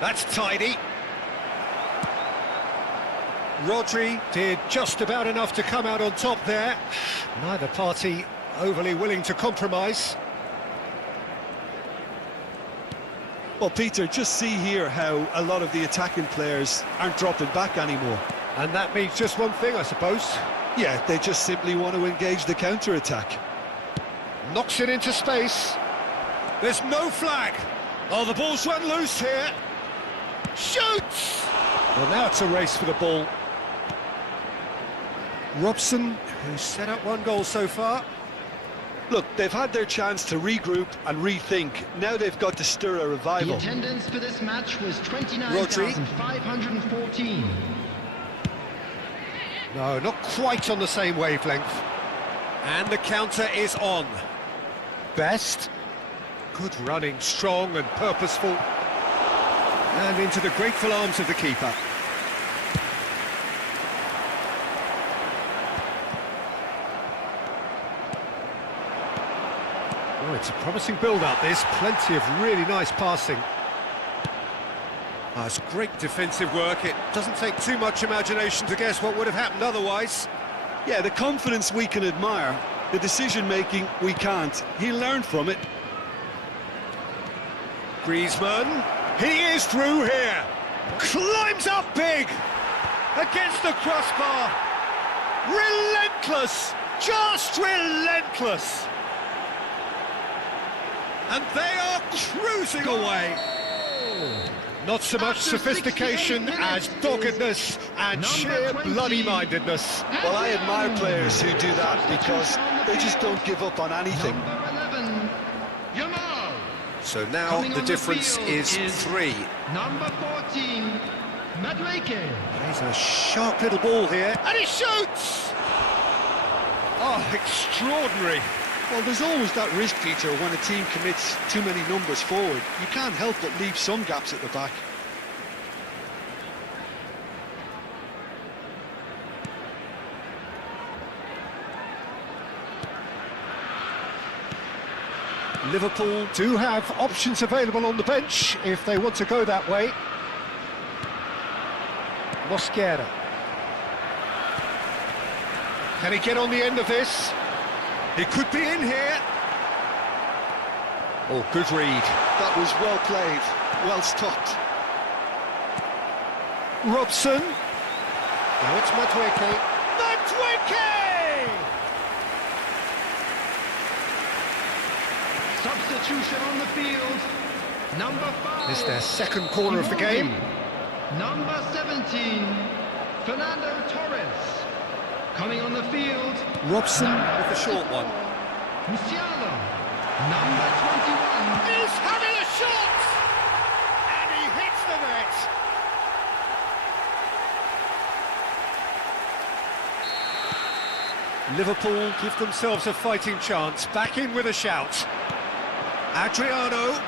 That's tidy. Rodri did just about enough to come out on top there. Neither party overly willing to compromise. Well, Peter, just see here how a lot of the attacking players aren't dropping back anymore. And that means just one thing, I suppose. Yeah, they just simply want to engage the counter-attack. Knocks it into space. There's no flag. Oh, the ball's run loose here. Shoots! Well, now it's a race for the ball. Robson, who's set up one goal so far. Look, they've had their chance to regroup and rethink. Now they've got to stir a The revival. attendance for this match was 29,514. No, not quite on the same wavelength. And the counter is on. Best. Good running, strong and purposeful. And into the grateful arms of the keeper. Oh, it's a promising build-up, this. Plenty of really nice passing. Oh, it's great defensive work. It doesn't take too much imagination to guess what would have happened otherwise. Yeah, the confidence we can admire, the decision-making we can't. He'll learn from it. Griezmann, he is through here. Climbs up big against the crossbar. Relentless, just relentless. And they are cruising away. Not so much sophistication as doggedness and sheer bloody-mindedness. Well, I admire players who do that because they just don't give up on anything. Number 11, Yamal. So now Coming the on difference field is 3. Number 14, Madueke. There's a sharp little ball here, and he shoots! Oh, extraordinary. Well, there's always that risk, Peter, when a team commits too many numbers forward. You can't help but leave some gaps at the back. Liverpool do have options available on the bench if they want to go that way. Mosquera. Can he get on the end of this? He could be in here. Oh, good read. That was well played, well stopped. Robson. Now it's Madueke. Madueke! Substitution on the field. Number 5. This is their second corner of the game. Number 17, Fernando Torres. Coming on the field. Robson with the short one. Musiala. Number 21. He's having a shot! And he hits the net. Liverpool give themselves a fighting chance. Back in with a shout. Adriano.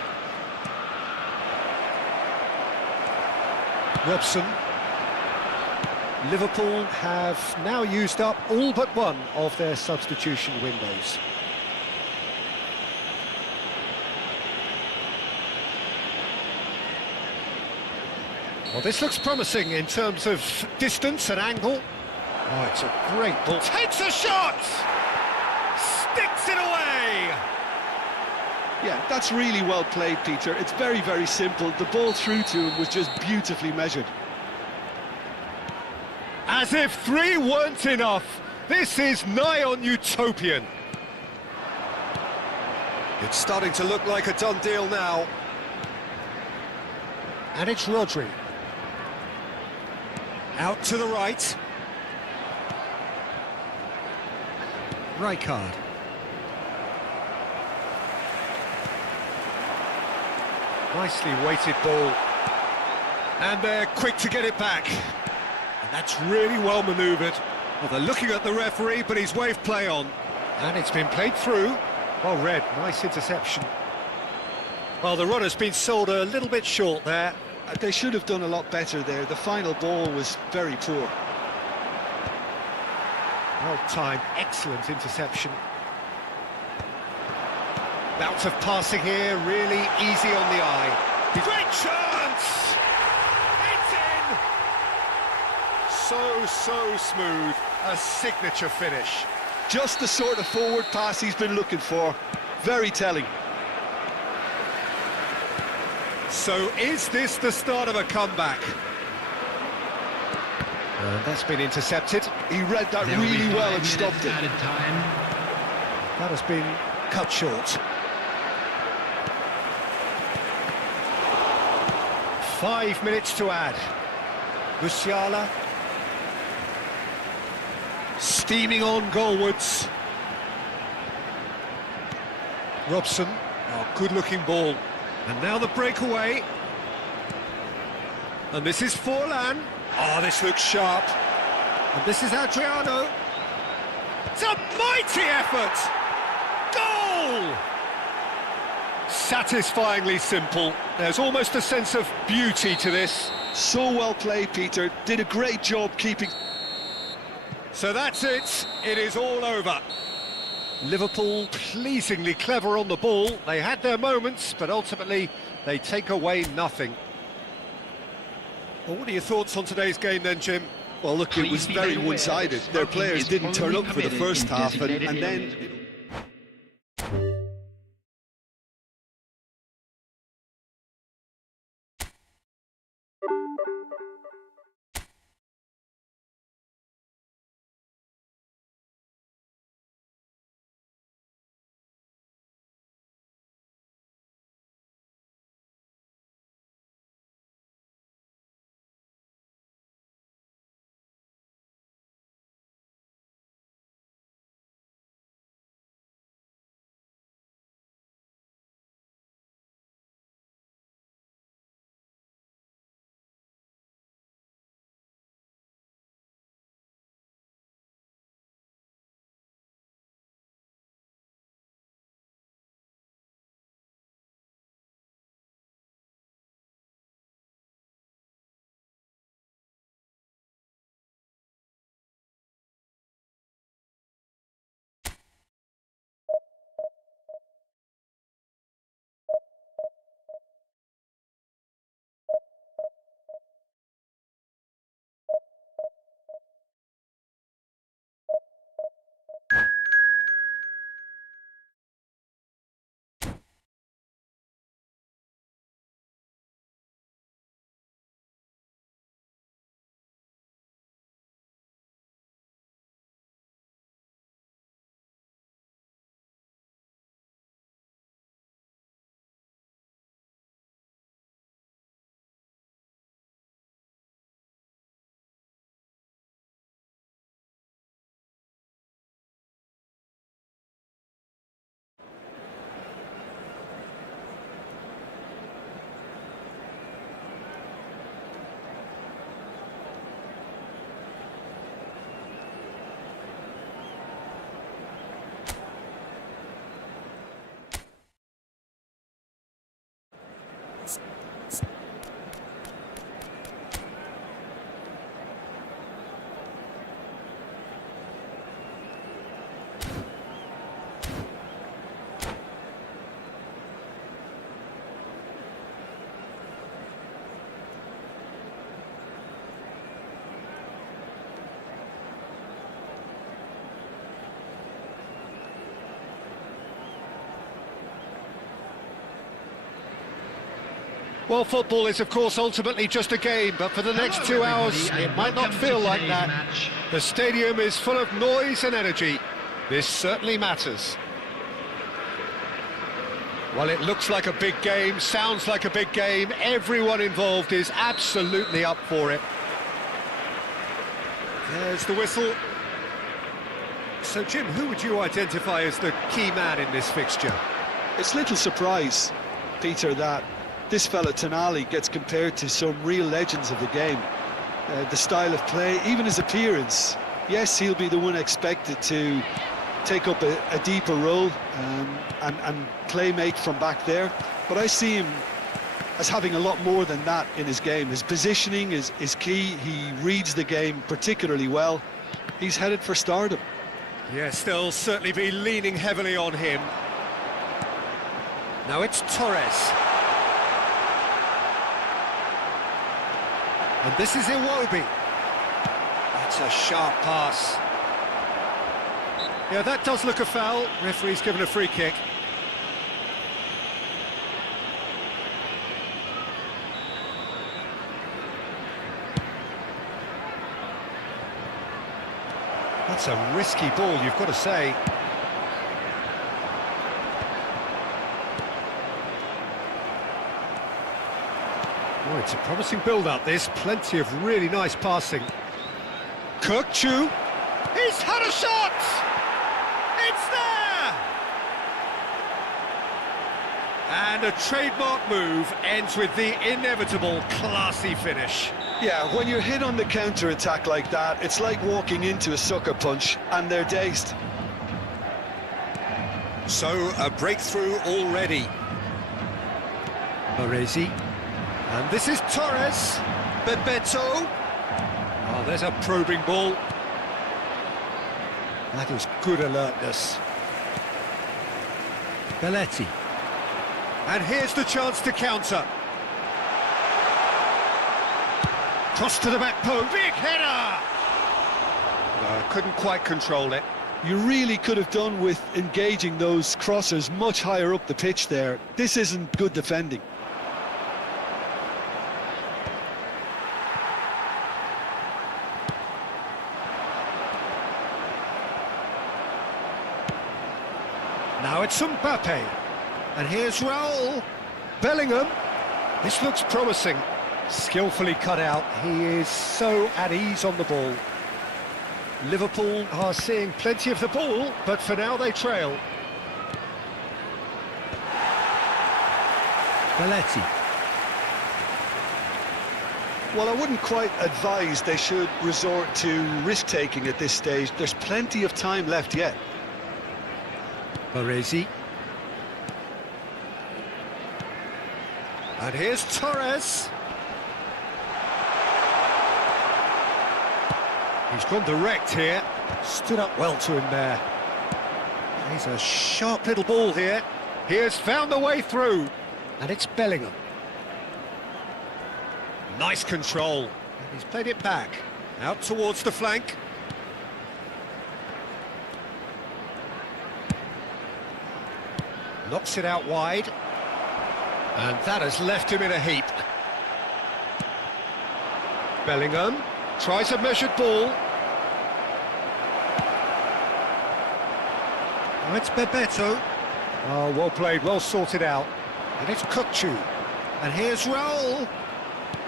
Robson. Liverpool have now used up all but one of their substitution windows. Well, this looks promising in terms of distance and angle. Oh, it's a great ball. Takes a shot! Sticks it away! Yeah, that's really well played, Peter. It's very, very simple. The ball through to him was just beautifully measured. As if 3 weren't enough, this is nigh on utopian. It's starting to look like a done deal now. And it's Rodri. Out to the right. Rijkaard. Nicely weighted ball. And they're quick to get it back. And that's really well manoeuvred. Well, they're looking at the referee, but he's waved play on. And it's been played through. Well read, nice interception. Well, the runner's been sold a little bit short there. They should have done a lot better there. The final ball was very poor. Well timed, excellent interception. Bout of passing here, really easy on the eye. Great chance! It's in! So smooth, a signature finish. Just the sort of forward pass he's been looking for. Very telling. So is this the start of a comeback? That's been intercepted. He read that There will be really well 5 and stopped minutes it. added time. That has been cut short. 5 minutes to add. Musiala. Steaming on goalwards. Robson. Oh, good-looking ball. And now the breakaway. And this is Forlan. Oh, this looks sharp. And this is Adriano. It's a mighty effort! Goal! Satisfyingly simple. There's almost a sense of beauty to this. So well played, Peter. Did a great job keeping... So that's it. It is all over. Liverpool pleasingly clever on the ball. They had their moments, but ultimately they take away nothing. Well, what are your thoughts on today's game then, Jim? Well, look, it was very one-sided. Their players didn't turn up for the first half, and then... Well, football is, of course, ultimately just a game, but for the next 2 hours, it might not feel like that. The stadium is full of noise and energy. This certainly matters. Well, it looks like a big game, sounds like a big game. Everyone involved is absolutely up for it. There's the whistle. So, Jim, who would you identify as the key man in this fixture? It's little surprise, Peter, that this fella Tonali gets compared to some real legends of the game. The style of play, even his appearance. Yes, he'll be the one expected to take up a deeper role and playmate from back there. But I see him as having a lot more than that in his game. His positioning is key. He reads the game particularly well. He's headed for stardom. Yes, they'll certainly be leaning heavily on him. Now it's Torres. And this is Iwobi. That's a sharp pass. Yeah, that does look a foul. Referee's given a free kick. That's a risky ball, you've got to say. Oh, it's a promising build-up, this. Plenty of really nice passing. Kirkchu. He's had a shot! It's there! And a trademark move ends with the inevitable classy finish. Yeah, when you're hit on the counter-attack like that, it's like walking into a sucker punch, and they're dazed. So, a breakthrough already. Baresi. And this is Torres. Bebeto. Oh, there's a probing ball. That is good alertness. Belletti. And here's the chance to counter. Cross to the back post. Big header! No, couldn't quite control it. You really could have done with engaging those crossers much higher up the pitch there. This isn't good defending. Now it's Mbappe. And here's Raul. Bellingham. This looks promising. Skillfully cut out. He is so at ease on the ball. Liverpool are seeing plenty of the ball, but for now they trail. Belletti. Well, I wouldn't quite advise they should resort to risk-taking at this stage. There's plenty of time left yet. Baresi. And here's Torres. He's gone direct here. Stood up well to him there. He's a sharp little ball here. He has found the way through. And it's Bellingham. Nice control. And he's played it back. Out towards the flank. Knocks it out wide. And that has left him in a heap. Bellingham tries a measured ball. Oh, it's Bebeto. Oh, well played, well sorted out. And it's Kirkchu. And here's Raul.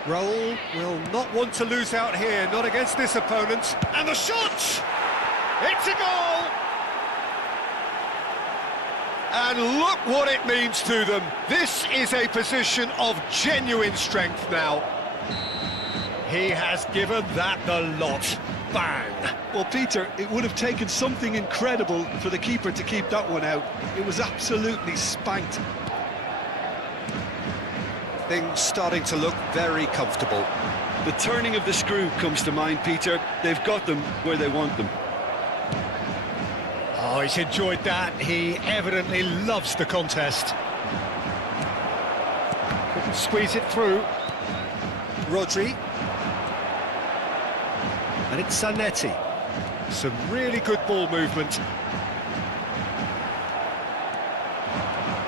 Raul will not want to lose out here, not against this opponent. And the shot! It's a goal! And look what it means to them. This is a position of genuine strength now. He has given that the lot. Bang! Well, Peter, it would have taken something incredible for the keeper to keep that one out. It was absolutely spanked. Things starting to look very comfortable. The turning of the screw comes to mind, Peter. They've got them where they want them. Oh, he's enjoyed that. He evidently loves the contest. Couldn't squeeze it through. Rodri. And it's Zanetti. Some really good ball movement.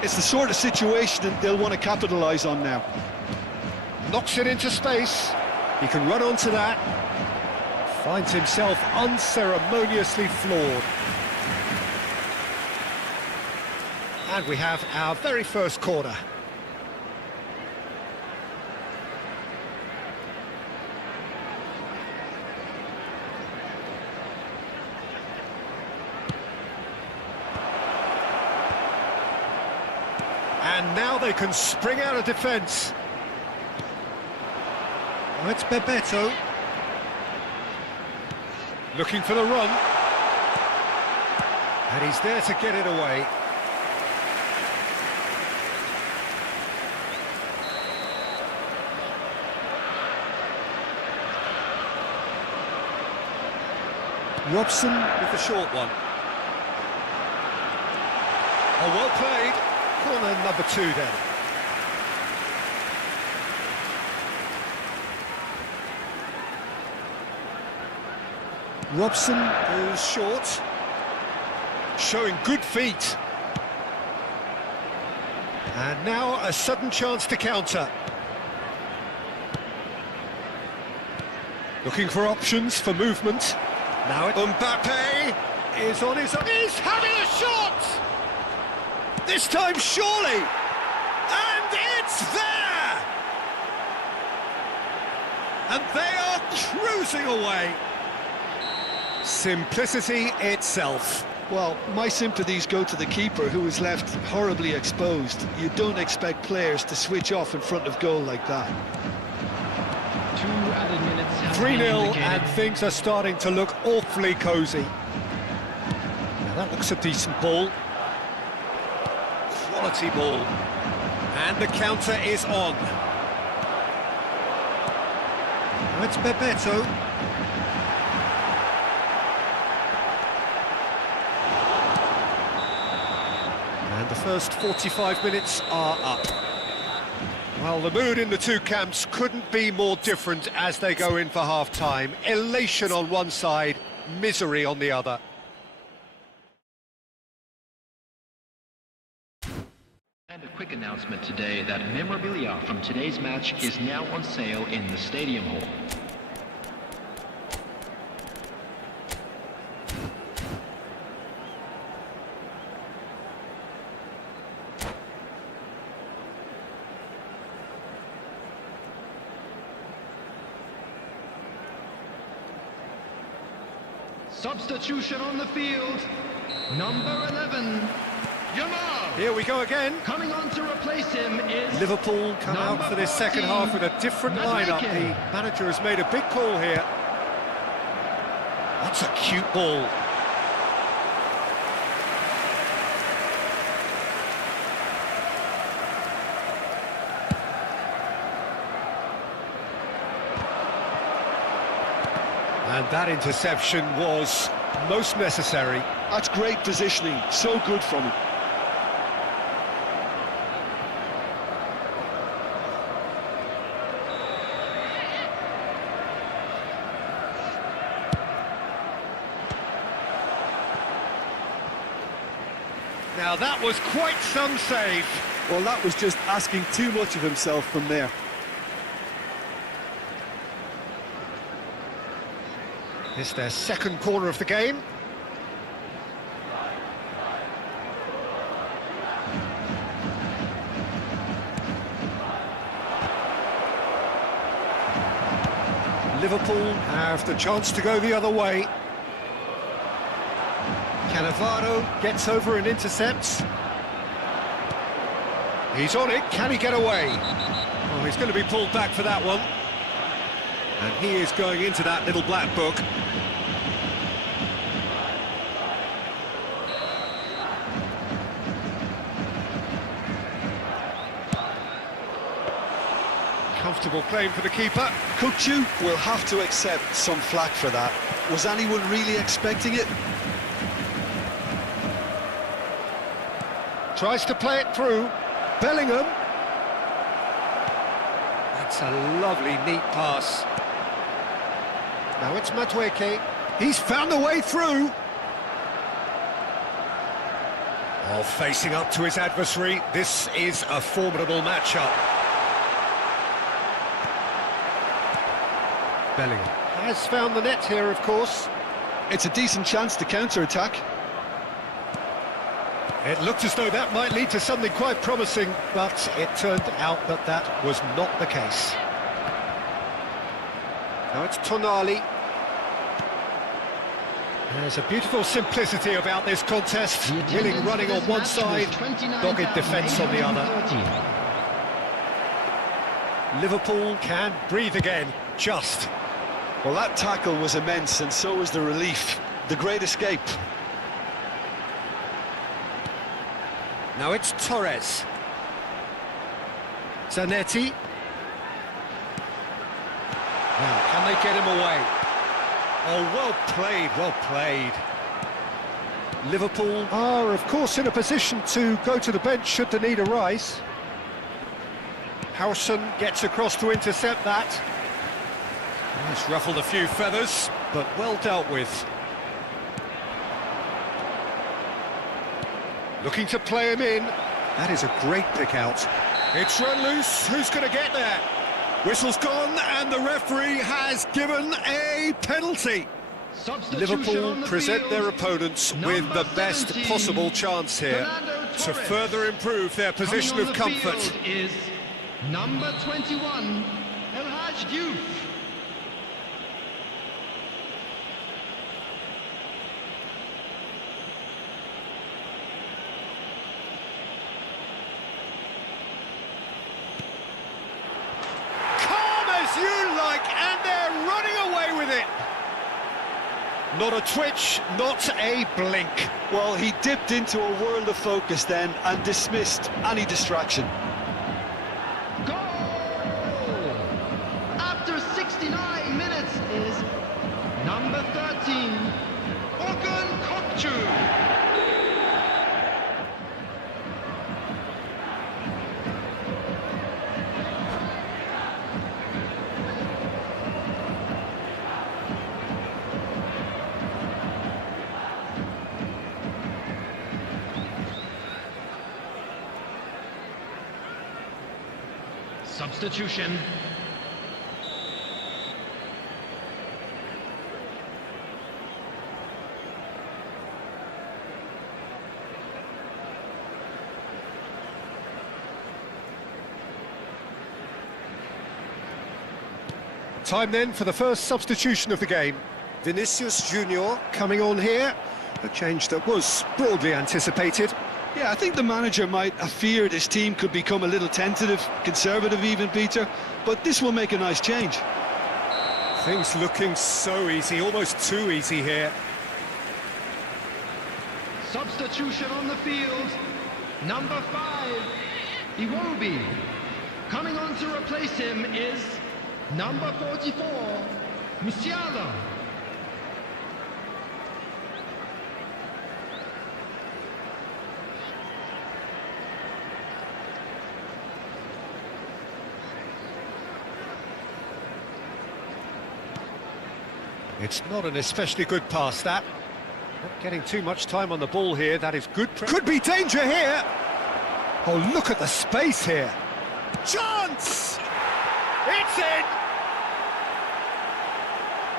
It's the sort of situation that they'll want to capitalise on now. Knocks it into space. He can run onto that. Finds himself unceremoniously floored. And we have our very first corner. And now they can spring out of defence. Oh, it's Bebeto. Looking for the run. And he's there to get it away. Robson with the short one. Oh, well played. Corner number 2 then. Robson goes short. Showing good feet. And now a sudden chance to counter. Looking for options for movement. Now Mbappe is on his own. He's having a shot! This time surely! And it's there! And they are cruising away. Simplicity itself. Well, my sympathies go to the keeper, who was left horribly exposed. You don't expect players to switch off in front of goal like that. 2 added minutes have 3-0 been indicated. and things are starting to look awfully cosy. Now that looks a decent ball. Quality ball. And the counter is on. Now it's Bebeto. And the first 45 minutes are up. Well, the mood in the two camps couldn't be more different as they go in for half-time. Elation on one side, misery on the other. And a quick announcement today that memorabilia from today's match is now on sale in the Stadium Hall. Substitution on the field, number 11, Jamal. Here we go again. Coming on to replace him is Liverpool come out for this second half with a different lineup. The manager has made a big call here. That's a cute ball. And that interception was most necessary. That's great positioning, so good from him. Now that was quite some save. Well, that was just asking too much of himself from there. It's their second corner of the game. Liverpool have the chance to go the other way. Cannavaro gets over and intercepts. He's on it, can he get away? Oh, he's going to be pulled back for that one. And he is going into that little black book. Comfortable claim for the keeper. Kukçu will have to accept some flack for that. Was anyone really expecting it? Tries to play it through. Bellingham. That's a lovely, neat pass. Now it's Madueke. He's found a way through. Oh, facing up to his adversary. This is a formidable matchup. Bellingham has found the net here, of course. It's a decent chance to counter-attack. It looked as though that might lead to something quite promising, but it turned out that that was not the case. Now it's Tonali. There's a beautiful simplicity about this contest. Willing running on one side, dogged defence on the other. Liverpool can breathe again, just. Well, that tackle was immense, and so was the relief. The great escape. Now it's Torres. Zanetti. Now, can they get him away? Oh, well played, well played. Liverpool are, of course, in a position to go to the bench should the need arise. Harrison gets across to intercept that. It's ruffled a few feathers, but well dealt with. Looking to play him in. That is a great pick out. It's run loose. Who's going to get there? Whistle's gone, and the referee has given a penalty. Liverpool present their opponents with the best possible chance here to further improve their position of comfort. Is number 21, El Haj Diouf. Not a twitch, not a blink. Well, he dipped into a world of focus then and dismissed any distraction. Goal! After 69 minutes is number 13, Orkun Kokcu. Substitution. Time then for the first substitution of the game. Vinicius Junior coming on here. A change that was broadly anticipated. Yeah, I think the manager might have feared his team could become a little tentative, conservative even, Peter, but this will make a nice change. Things looking so easy, almost too easy here. Substitution on the field. Number 5, Iwobi. Coming on to replace him is number 44, Musiala. It's not an especially good pass, that. Not getting too much time on the ball here, that is good. Could be danger here! Oh, look at the space here. Chance! It's in!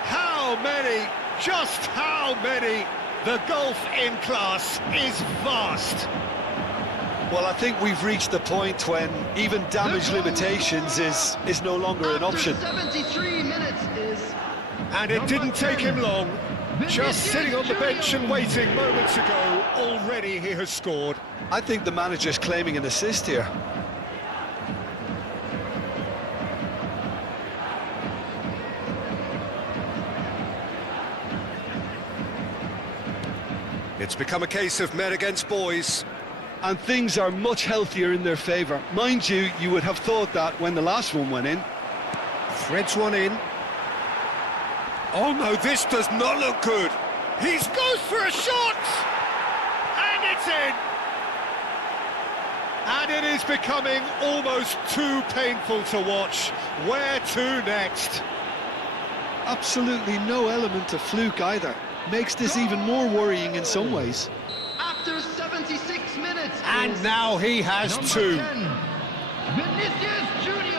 How many? Just how many? The gulf in class is vast. Well, I think we've reached the point when even damage limitations is no longer an option. After 73 minutes is... And it didn't take him long. Just sitting on the bench and waiting moments ago, already he has scored. I think the manager's claiming an assist here. It's become a case of men against boys. And things are much healthier in their favour. Mind you, you would have thought that when the last one went in. Threads one in. Oh no, this does not look good. He goes for a shot! And it's in! And it is becoming almost too painful to watch. Where to next? Absolutely no element of fluke either. Makes this even more worrying in some ways. After 76 minutes And is now he has number two. 10, Vinicius Junior.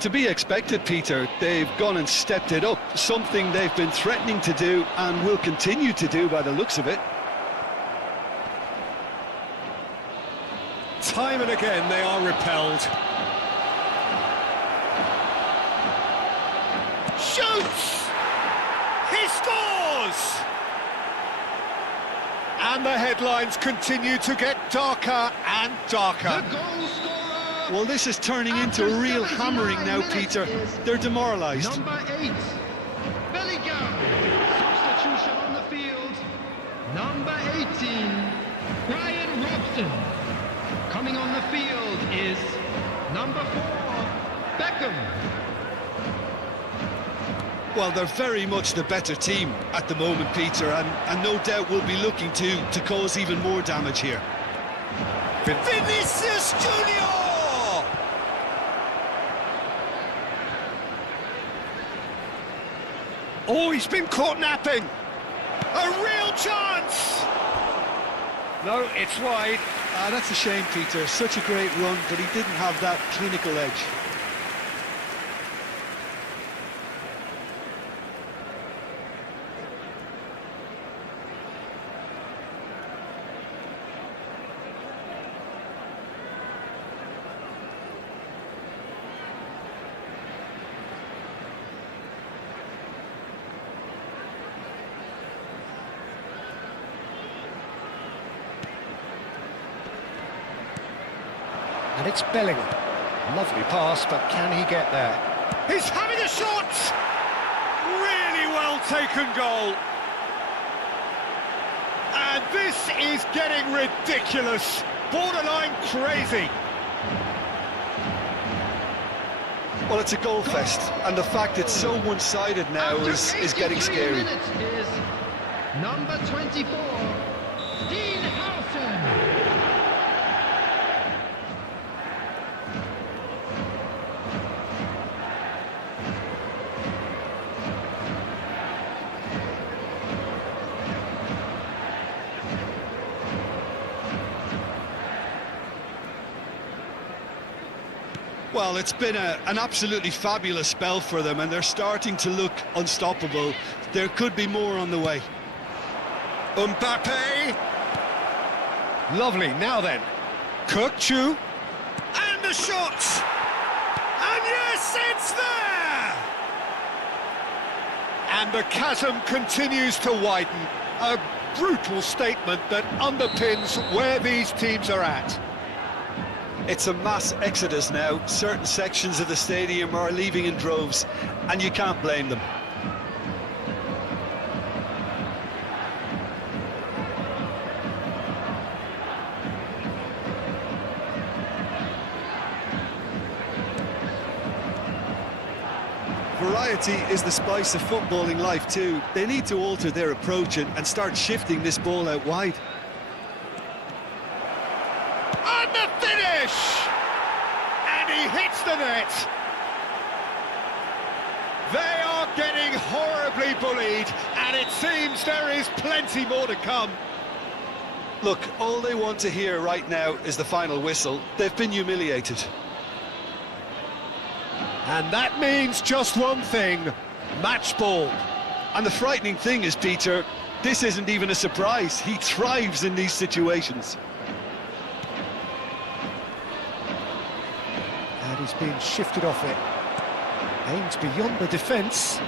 To be expected, Peter. They've gone and stepped it up, something they've been threatening to do and will continue to do by the looks of it. Time and again they are repelled. Shoots! He scores! And the headlines continue to get darker and darker. The goal scorer. Well, this is turning into a real hammering now, Peter. They're demoralised. Number 8, Bellingham. Substitution on the field. Number 18, Brian Robson. Coming on the field is number 4, Beckham. Well, they're very much the better team at the moment, Peter, and no doubt will be looking to cause even more damage here. Vinicius Junior! Oh, he's been caught napping. A real chance! No, it's wide. That's a shame, Peter. Such a great run, but he didn't have that clinical edge. And it's Bellingham. Lovely pass, but can he get there? He's having a shot! Really well taken goal. And this is getting ridiculous. Borderline crazy. Well, it's a goal fest, and the fact it's so one-sided now is getting scary. Minutes is number 24, Dean Howson. Well, it's been an absolutely fabulous spell for them, and they're starting to look unstoppable. There could be more on the way. Mbappe. Lovely, now then. Kirkchu. And the shot! And yes, it's there! And the chasm continues to widen. A brutal statement that underpins where these teams are at. It's a mass exodus now. Certain sections of the stadium are leaving in droves, and you can't blame them. Variety is the spice of footballing life too. They need to alter their approach and start shifting this ball out wide. And the finish! And he hits the net. They are getting horribly bullied, and it seems there is plenty more to come. Look, all they want to hear right now is the final whistle. They've been humiliated. And that means just one thing, match ball. And the frightening thing is, Peter, this isn't even a surprise. He thrives in these situations. And he's being shifted off it. Aims beyond the defence.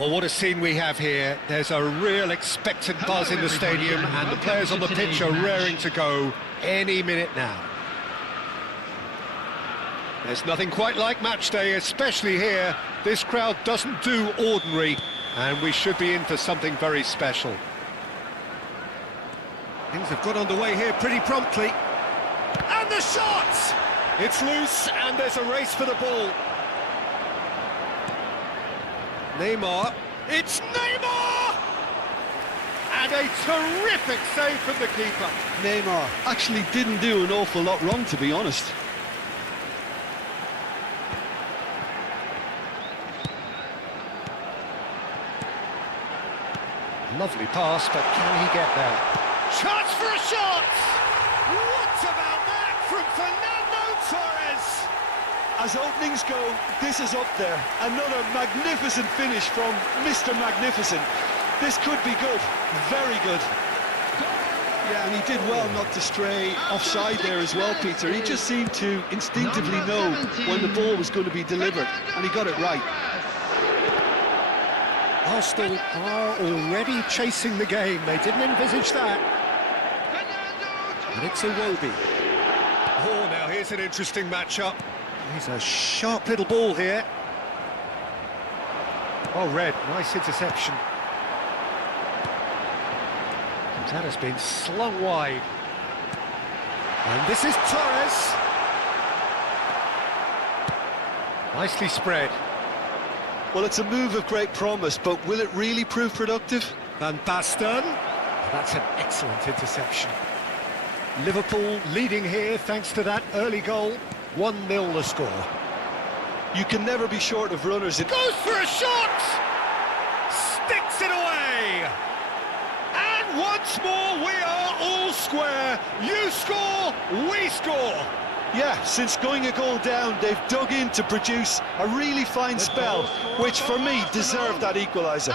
Well, what a scene we have here. There's a real expectant buzz in the stadium, and the players on the pitch are raring to go any minute now. There's nothing quite like match day, especially here. This crowd doesn't do ordinary, and we should be in for something very special. Things have got underway here pretty promptly. And the shot! It's loose, and there's a race for the ball. Neymar. It's Neymar! And a terrific save from the keeper. Neymar actually didn't do an awful lot wrong, to be honest. Lovely pass, but can he get there? Chance for a shot! What about that from Fernando Torres? As openings go, this is up there. Another magnificent finish from Mr. Magnificent. This could be good, very good. Yeah, and he did well not to stray offside there as well, Peter. He just seemed to instinctively know when the ball was going to be delivered, and he got it right. Arsenal are already chasing the game. They didn't envisage that. And it's Iwobi. Oh, now here's an interesting matchup. He's a sharp little ball here. Oh, Red, nice interception. That has been slung wide. And this is Torres. Nicely spread. Well, it's a move of great promise, but will it really prove productive? Van Basten. That's an excellent interception. Liverpool leading here thanks to that early goal. 1-0 the score. You can never be short of runners. Goes for a shot! Sticks it away! And once more we are all square. You score, we score. Yeah, since going a goal down, they've dug in to produce a really fine spell, which for me deserved that equaliser.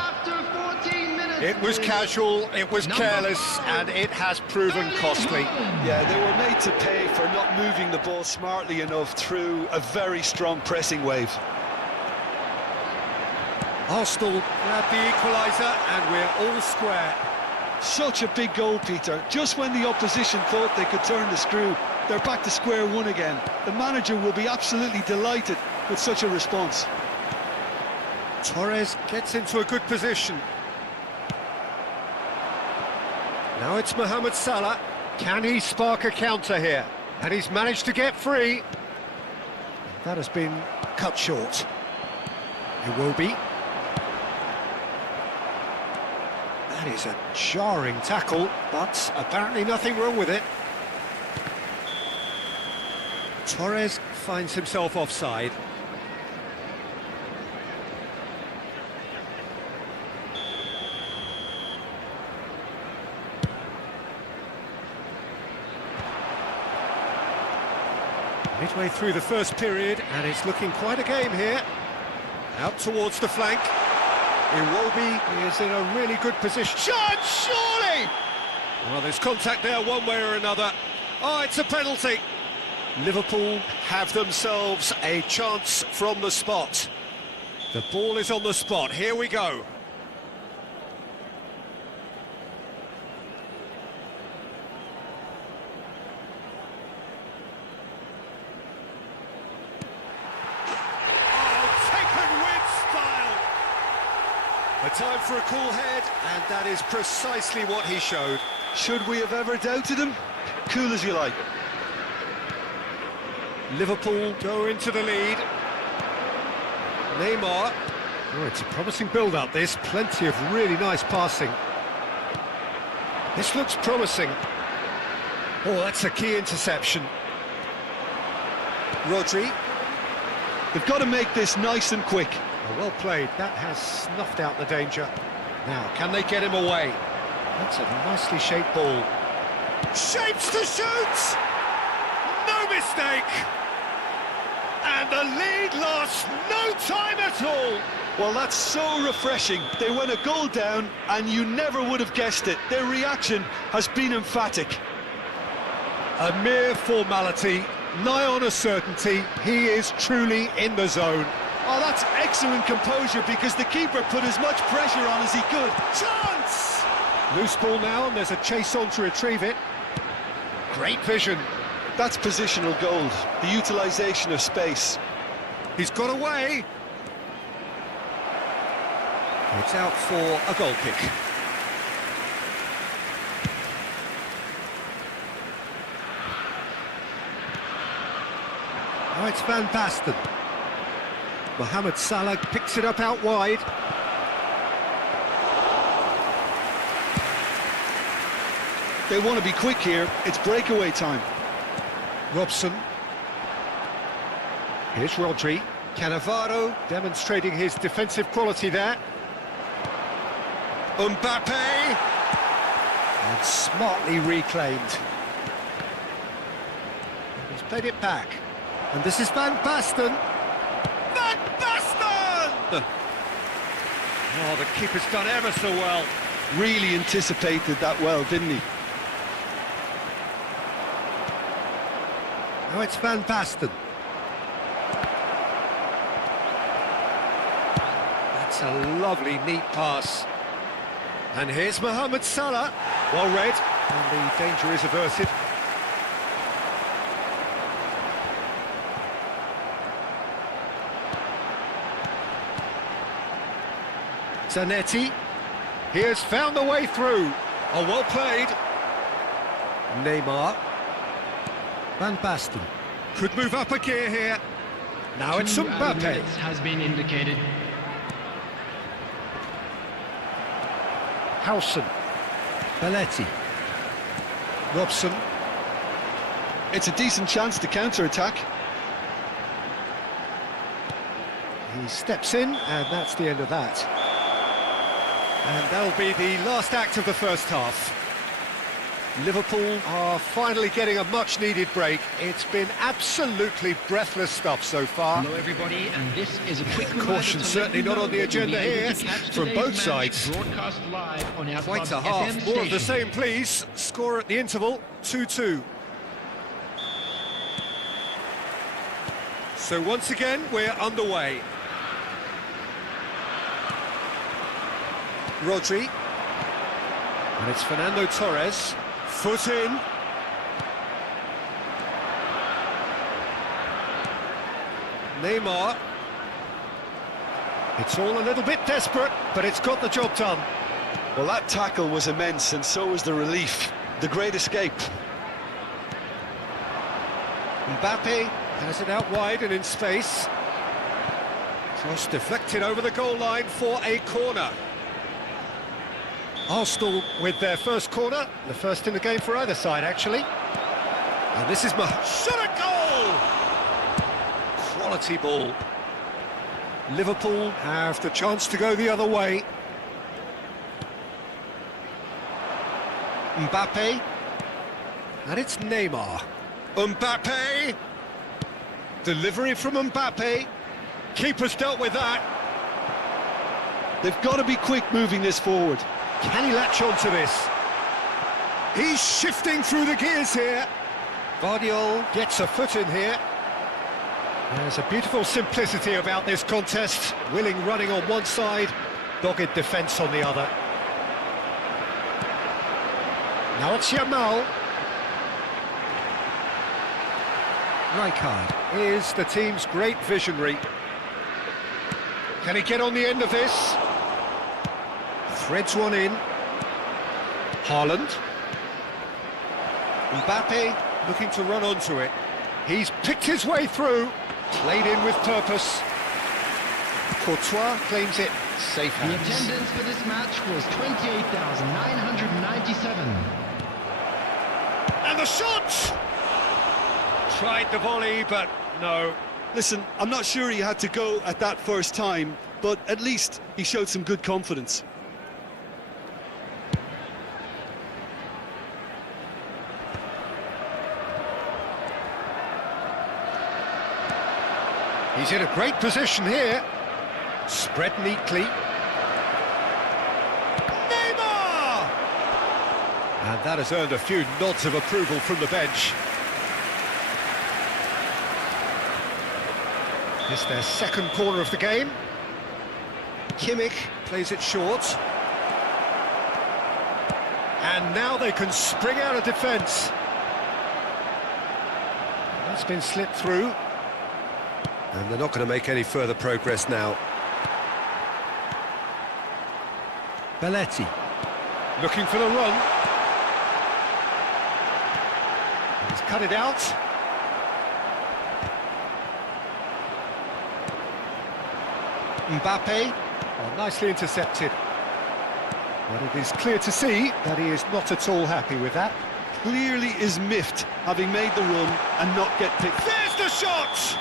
It was casual, it was careless, and it has proven costly. Yeah, they were made to pay for not moving the ball smartly enough through a very strong pressing wave. Arsenal grab the equaliser, and we're all square. Such a big goal, Peter. Just when the opposition thought they could turn the screw, they're back to square one again. The manager will be absolutely delighted with such a response. Torres gets into a good position. Now it's Mohamed Salah. Can he spark a counter here? And he's managed to get free. That has been cut short. Iwobi. That is a jarring tackle, but apparently nothing wrong with it. Torres finds himself offside. Midway through the first period, and it's looking quite a game here. Out towards the flank. Iwobi is in a really good position. Chance, surely! Well, there's contact there one way or another. Oh, it's a penalty. Liverpool have themselves a chance from the spot. The ball is on the spot. Here we go. A time for a cool head, and that is precisely what he showed. Should we have ever doubted him? Cool as you like. Liverpool go into the lead. Neymar. Oh, it's a promising build-up, this. Plenty of really nice passing. This looks promising. Oh, that's a key interception. Rodri. They've got to make this nice and quick. Oh, well played. That has snuffed out the danger. Now, can they get him away? That's a nicely shaped ball. Shapes to shoot! No mistake! And the lead lasts no time at all! Well, that's so refreshing. They went a goal down, and you never would have guessed it. Their reaction has been emphatic. A mere formality, nigh on a certainty. He is truly in the zone. Oh, that's excellent composure because the keeper put as much pressure on as he could. Chance! Loose ball now, and there's a chase on to retrieve it. Great vision. That's positional gold, the utilisation of space. He's got away. It's out for a goal kick. Now it's Van Basten. Mohamed Salah picks it up out wide. They want to be quick here. It's breakaway time. Robson. Here's Rodri. Cannavaro demonstrating his defensive quality there. Mbappe. And smartly reclaimed. He's played it back. And this is Van Basten. Van Basten! Oh, the keeper's done ever so well. Really anticipated that well, didn't he? Now it's Van Basten. That's a lovely, neat pass. And here's Mohamed Salah. Well read, and the danger is averted. Zanetti. He has found the way through. Oh, well played. Neymar. Van Basten. Could move up a gear here. Now it's 2 added Mbappe. minutes has been indicated. Howson. Belletti. Robson. It's a decent chance to counter-attack. He steps in, and that's the end of that. And that'll be the last act of the first half. Liverpool are finally getting a much-needed break. It's been absolutely breathless stuff so far. Hello everybody, and this is a quick Caution certainly not on the agenda here from both sides. Broadcast live on our Quite a club's half. FM More of the station. same, please. Score at the interval, 2-2. So once again, we're underway. Rodri. And it's Fernando Torres. Foot in. Neymar. It's all a little bit desperate, but it's got the job done. Well, that tackle was immense, and so was the relief. The great escape. Mbappe has it out wide and in space. Cross deflected over the goal line for a corner. Arsenal with their first corner, the first in the game for either side, actually. And this is shot a goal! Quality ball. Liverpool have the chance to go the other way. Mbappe. And it's Neymar. Mbappe. Delivery from Mbappe. Keeper's dealt with that. They've got to be quick moving this forward. Can he latch on to this? He's shifting through the gears here. Guardiola gets a foot in here. There's a beautiful simplicity about this contest. Willing running on one side, dogged defence on the other. Now it's Yamal. Rijkaard is the team's great visionary. Can he get on the end of this? Threads one in. Haaland. Mbappe looking to run onto it. He's picked his way through. Played in with purpose. Courtois claims it. Safe The hands. attendance for this match was 28,997. And the shot! Tried the volley, but no. Listen, I'm not sure he had to go at that first time, but at least he showed some good confidence. He's in a great position here. Spread neatly. Neymar! And that has earned a few nods of approval from the bench. It's their second corner of the game. Kimmich plays it short. And now they can spring out of defence. That's been slipped through. And they're not going to make any further progress now. Belletti. Looking for the run. He's cut it out. Mbappe. Oh, nicely intercepted. But it is clear to see that he is not at all happy with that. Clearly is miffed, having made the run and not get picked. There's the shot!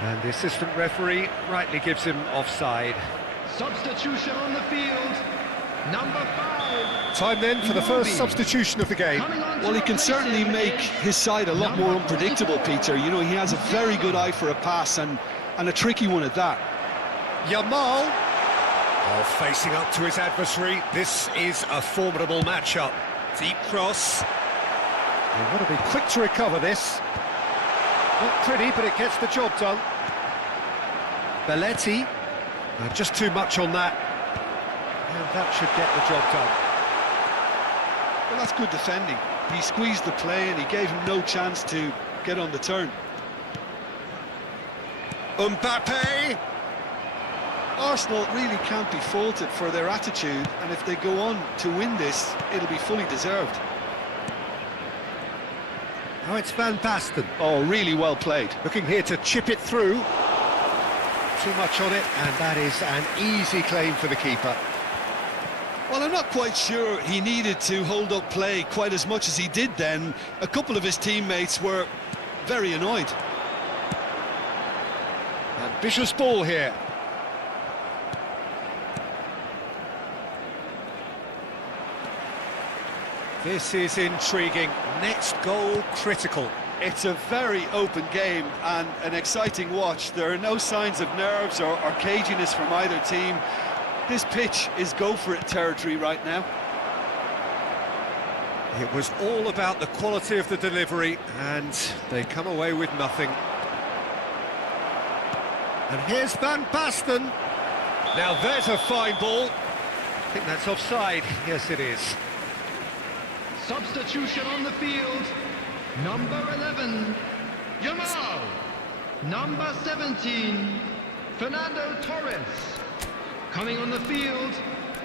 And the assistant referee rightly gives him offside. Substitution on the field. Number 5. Time then for the first substitution of the game. Well, he can certainly make his side a lot more unpredictable, Peter. You know, he has a very good eye for a pass and a tricky one at that. Yamal. Oh, facing up to his adversary. This is a formidable matchup. Deep cross. They want to be quick to recover this. Not pretty, but it gets the job done. Belletti. Just too much on that. And that should get the job done. Well, that's good defending. He squeezed the play and he gave him no chance to get on the turn. Mbappe. Arsenal really can't be faulted for their attitude, and if they go on to win this, it'll be fully deserved. Now it's Van Basten. Oh, really well played. Looking here to chip it through. Too much on it, and that is an easy claim for the keeper. Well, I'm not quite sure he needed to hold up play quite as much as he did then. A couple of his teammates were very annoyed. Ambitious ball here. This is intriguing. Next goal critical. It's a very open game and an exciting watch. There are no signs of nerves or caginess from either team. This pitch is go-for-it territory right now. It was all about the quality of the delivery, and they come away with nothing. And here's Van Basten. Now there's a fine ball. I think that's offside. Yes, it is. Substitution on the field. Number 11, Yamal. Number 17, Fernando Torres. Coming on the field,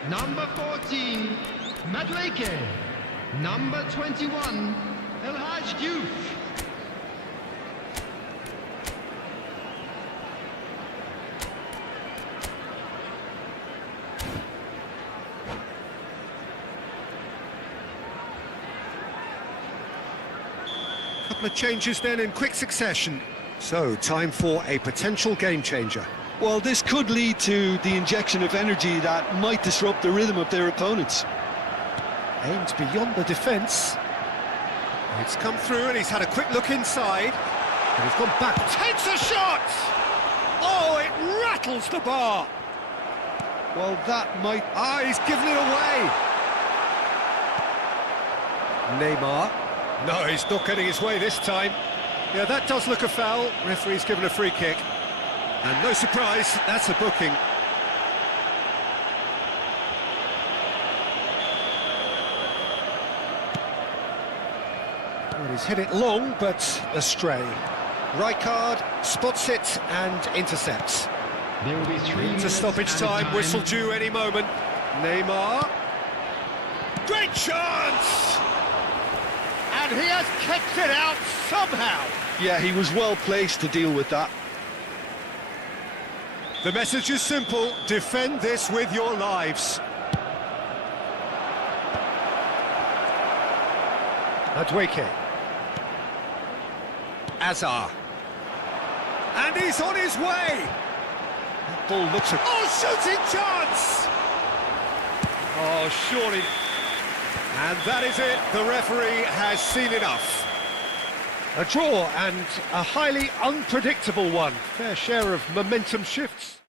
number 14, Madueke. Number 21, El Hadj Diouf. Couple of changes then in quick succession. So, time for a potential game changer. Well, this could lead to the injection of energy that might disrupt the rhythm of their opponents. Aims beyond the defence. It's come through and he's had a quick look inside. And he's gone back. Takes a shot! Oh, it rattles the bar. Well, that might... Ah, he's given it away. Neymar. No, he's not getting his way this time. Yeah, that does look a foul. Referee's given a free kick. And no surprise, that's a booking. Well, he's hit it long, but astray. Rijkaard spots it and intercepts. There will be 3 Into stoppage time, whistle due any moment. Neymar. Great chance! And he has kicked it out somehow. Yeah, he was well placed to deal with that. The message is simple: defend this with your lives. Madueke. Azar. And he's on his way. That ball looks a... Oh, shooting chance! Oh, surely... And that is it. The referee has seen enough. A draw, and a highly unpredictable one. Fair share of momentum shifts.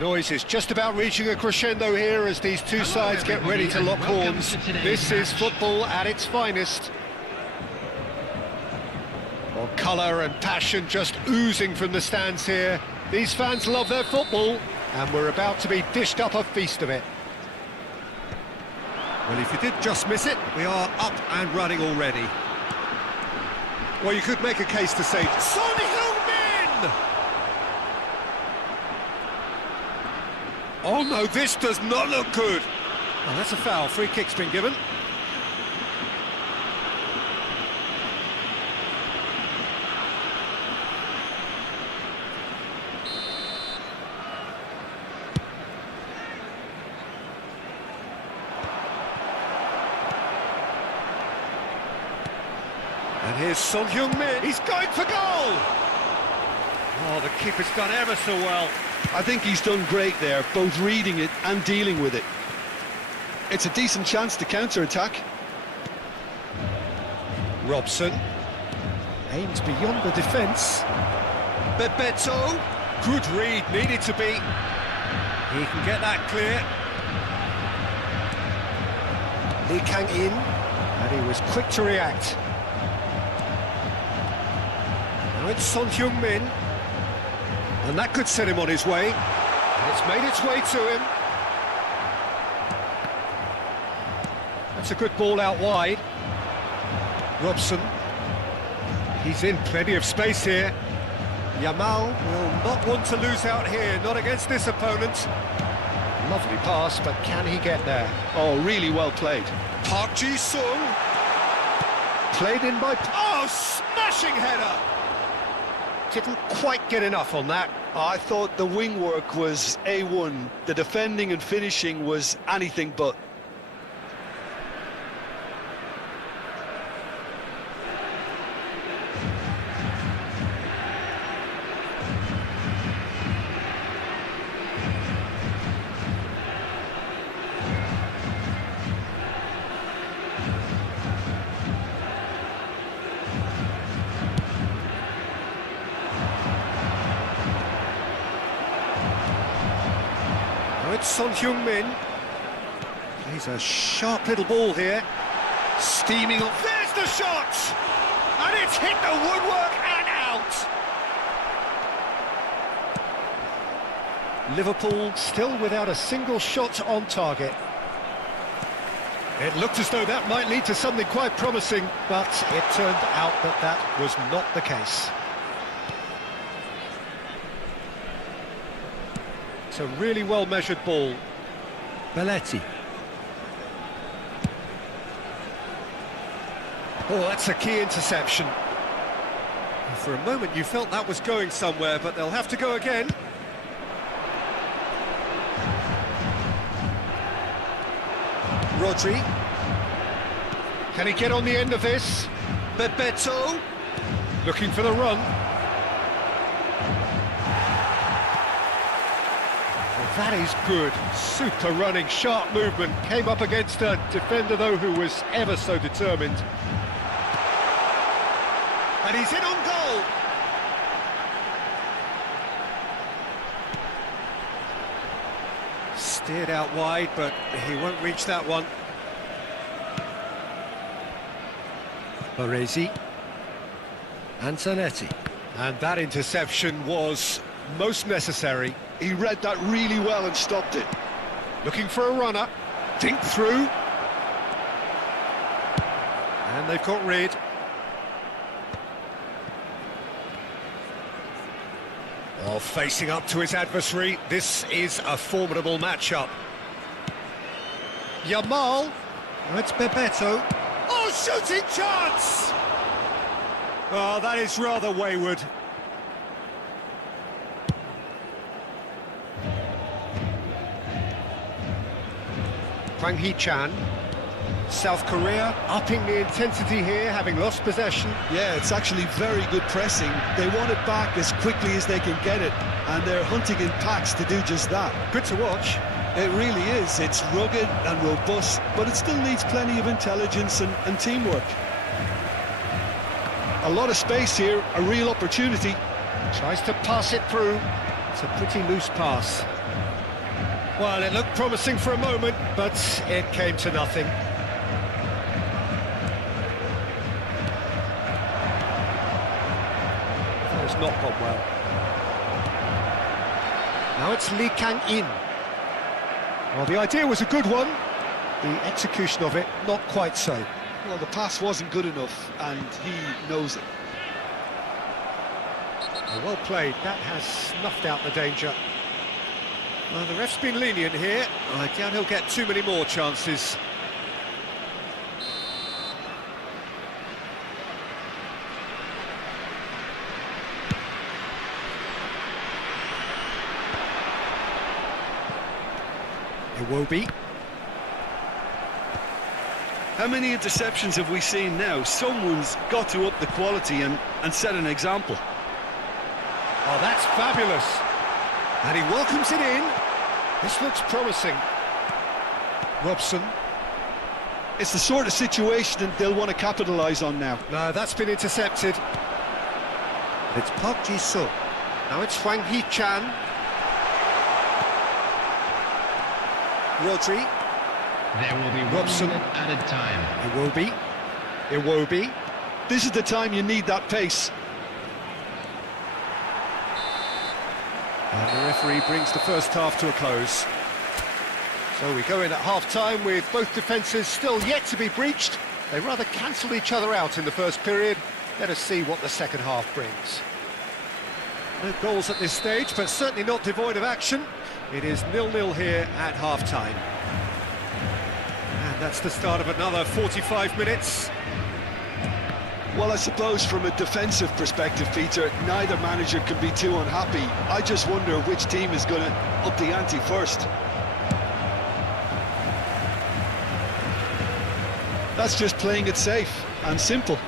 noise is just about reaching a crescendo here as these two sides get ready to lock horns. This is football at its finest. Well, colour and passion just oozing from the stands here. These fans love their football, and we're about to be dished up a feast of it. Well, if you did just miss it, we are up and running already. Well, you could make a case to say, Son Heung-min! Oh no, this does not look good. Oh, that's a foul. Free kick's been given. And here's Son Heung-min. He's going for goal! Oh, the keeper's done ever so well. I think he's done great there, both reading it and dealing with it. It's a decent chance to counter-attack. Robson aims beyond the defence. Bebeto. Good read, needed to be. He can get that clear. Lee Kang-in, and he was quick to react. Now it's Son Heung-min, and that could set him on his way. And it's made its way to him. That's a good ball out wide. Robson, he's in plenty of space here. Yamal will not want to lose out here, not against this opponent. Lovely pass, but can he get there? Oh, really well played. Park Ji-sung. Played in by... Oh, smashing header! Didn't quite get enough on that. I thought the wing work was A1. The defending and finishing was anything but. It's Son Heung-min. He's a sharp little ball here. Steaming up. There's the shot! And it's hit the woodwork and out! Liverpool still without a single shot on target. It looked as though that might lead to something quite promising, but it turned out that that was not the case. It's a really well-measured ball. Belletti. Oh, that's a key interception. For a moment you felt that was going somewhere, but they'll have to go again. Rodri. Can he get on the end of this? Bebeto. Looking for the run. That is good. Super running, sharp movement. Came up against a defender, though, who was ever so determined. And he's in on goal. Steered out wide, but he won't reach that one. Baresi. Antonetti. And that interception was most necessary. He read that really well and stopped it. Looking for a runner. Dink through. And they've caught Reid. Well, facing up to his adversary, this is a formidable matchup. Yamal. It's Bebeto. Oh, shooting chance! Oh, that is rather wayward. Hwang Hee-chan, South Korea upping the intensity here, having lost possession. Yeah, it's actually very good pressing. They want it back as quickly as they can get it, and they're hunting in packs to do just that. Good to watch. It really is. It's rugged and robust, but it still needs plenty of intelligence and teamwork. A lot of space here, a real opportunity. Tries to pass it through. It's a pretty loose pass. Well, it looked promising for a moment, but it came to nothing. That has not gone well. Now it's Lee Kang-in. Well, the idea was a good one. The execution of it, not quite so. Well, the pass wasn't good enough, and he knows it. Well played, that has snuffed out the danger. Well, the ref's been lenient here. I doubt he'll get too many more chances. Iwobi. How many interceptions have we seen now? Someone's got to up the quality and set an example. Oh, that's fabulous. And he welcomes it in. This looks promising. Robson. It's the sort of situation that they'll want to capitalise on now. No, that's been intercepted. It's Park Ji-soo. Now it's Hwang Hee-chan. Rodri. There will be Robson. 1 minute at a time. Iwobi. Iwobi. This is the time you need that pace. And the referee brings the first half to a close. So we go in at half-time with both defences still yet to be breached. They rather cancelled each other out in the first period. Let us see what the second half brings. No goals at this stage, but certainly not devoid of action. It is 0-0 here at half-time. And that's the start of another 45 minutes. Well, I suppose from a defensive perspective, Peter, neither manager can be too unhappy. I just wonder which team is going to up the ante first. That's just playing it safe and simple.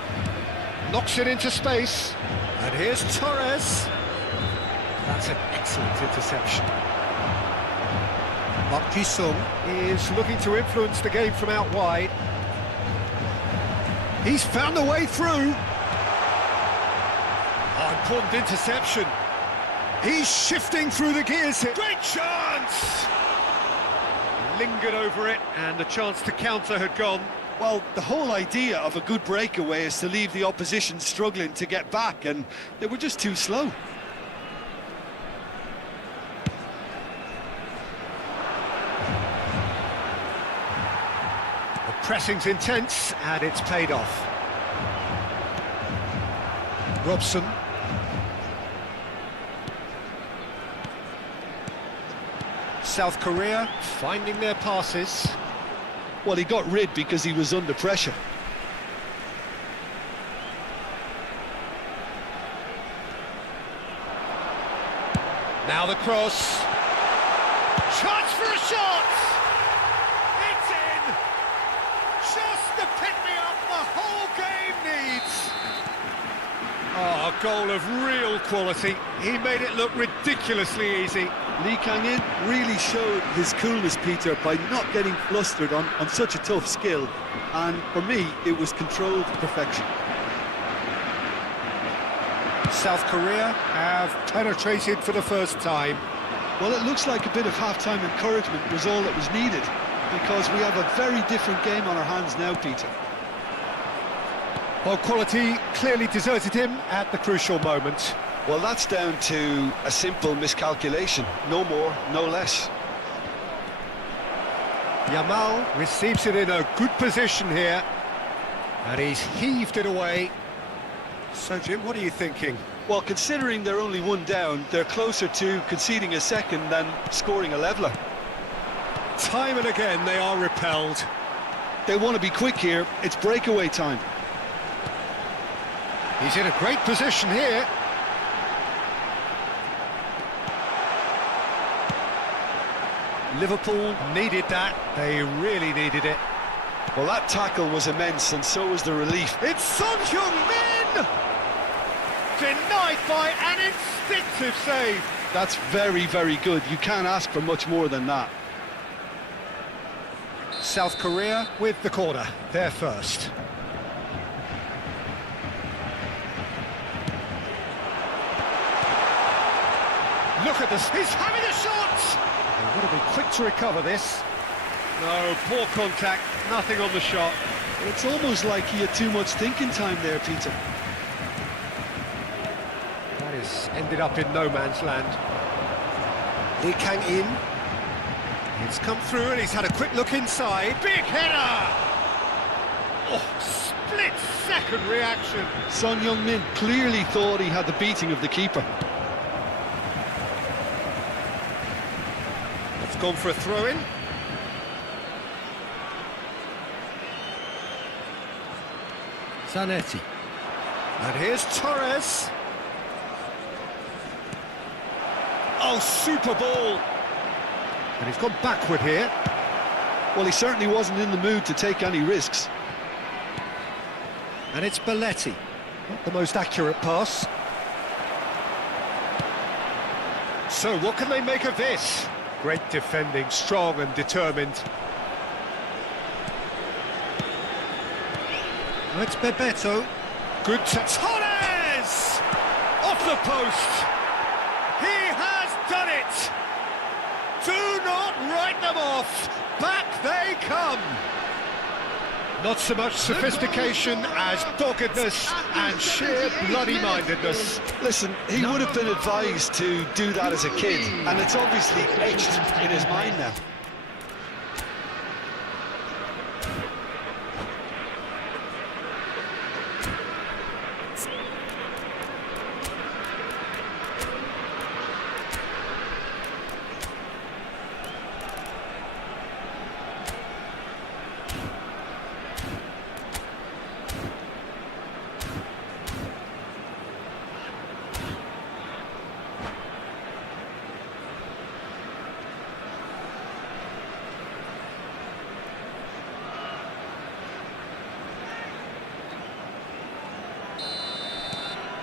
Knocks it into space. And here's Torres. That's an excellent interception. Park Ji-sung is looking to influence the game from out wide. He's found a way through. Oh, important interception. He's shifting through the gears here. Great chance! Lingered over it, and the chance to counter had gone. Well, the whole idea of a good breakaway is to leave the opposition struggling to get back, and they were just too slow. Pressing's intense, and it's paid off. Robson. South Korea finding their passes. Well, he got rid because he was under pressure. Now the cross. Chance for a shot! It's in! Just the pick-me-up the whole game needs. Oh, a goal of real quality. He made it look ridiculously easy. Lee Kang-in really showed his coolness, Peter, by not getting flustered on such a tough skill. And for me, it was controlled perfection. South Korea have penetrated for the first time. Well, it looks like a bit of half-time encouragement was all that was needed, because we have a very different game on our hands now, Peter. Well, quality clearly deserted him at the crucial moment. Well, that's down to a simple miscalculation. No more, no less. Yamal receives it in a good position here, and he's heaved it away. So, Jim, what are you thinking? Well, considering they're only one down, they're closer to conceding a second than scoring a leveller. Time and again they are repelled. They want to be quick here. It's breakaway time. He's in a great position here. Liverpool needed that. They really needed it. Well, that tackle was immense, and so was the relief. It's Son Heung-min! Denied by an instinctive save. That's very, very good. You can't ask for much more than that. South Korea with the corner. They're first. Look at this. He's having a shot! Got to be quick to recover this. No, poor contact, nothing on the shot. It's almost like he had too much thinking time there, Peter. That has ended up in no man's land. Lee Kang in. It's come through and he's had a quick look inside. Big header! Oh, split-second reaction. Son Heung-min clearly thought he had the beating of the keeper. It's gone for a throw-in. Zanetti. And here's Torres. Oh, super ball! And he's gone backward here. Well, he certainly wasn't in the mood to take any risks. And it's Belletti. Not the most accurate pass. So, what can they make of this? Great defending, strong and determined. Oh, it's Bebeto. Good to Torres! Off the post! He has done it! Do not write them off! Back they come! Not so much sophistication as doggedness and sheer bloody-mindedness. Listen, he would have been advised to do that as a kid, and it's obviously etched in his mind now.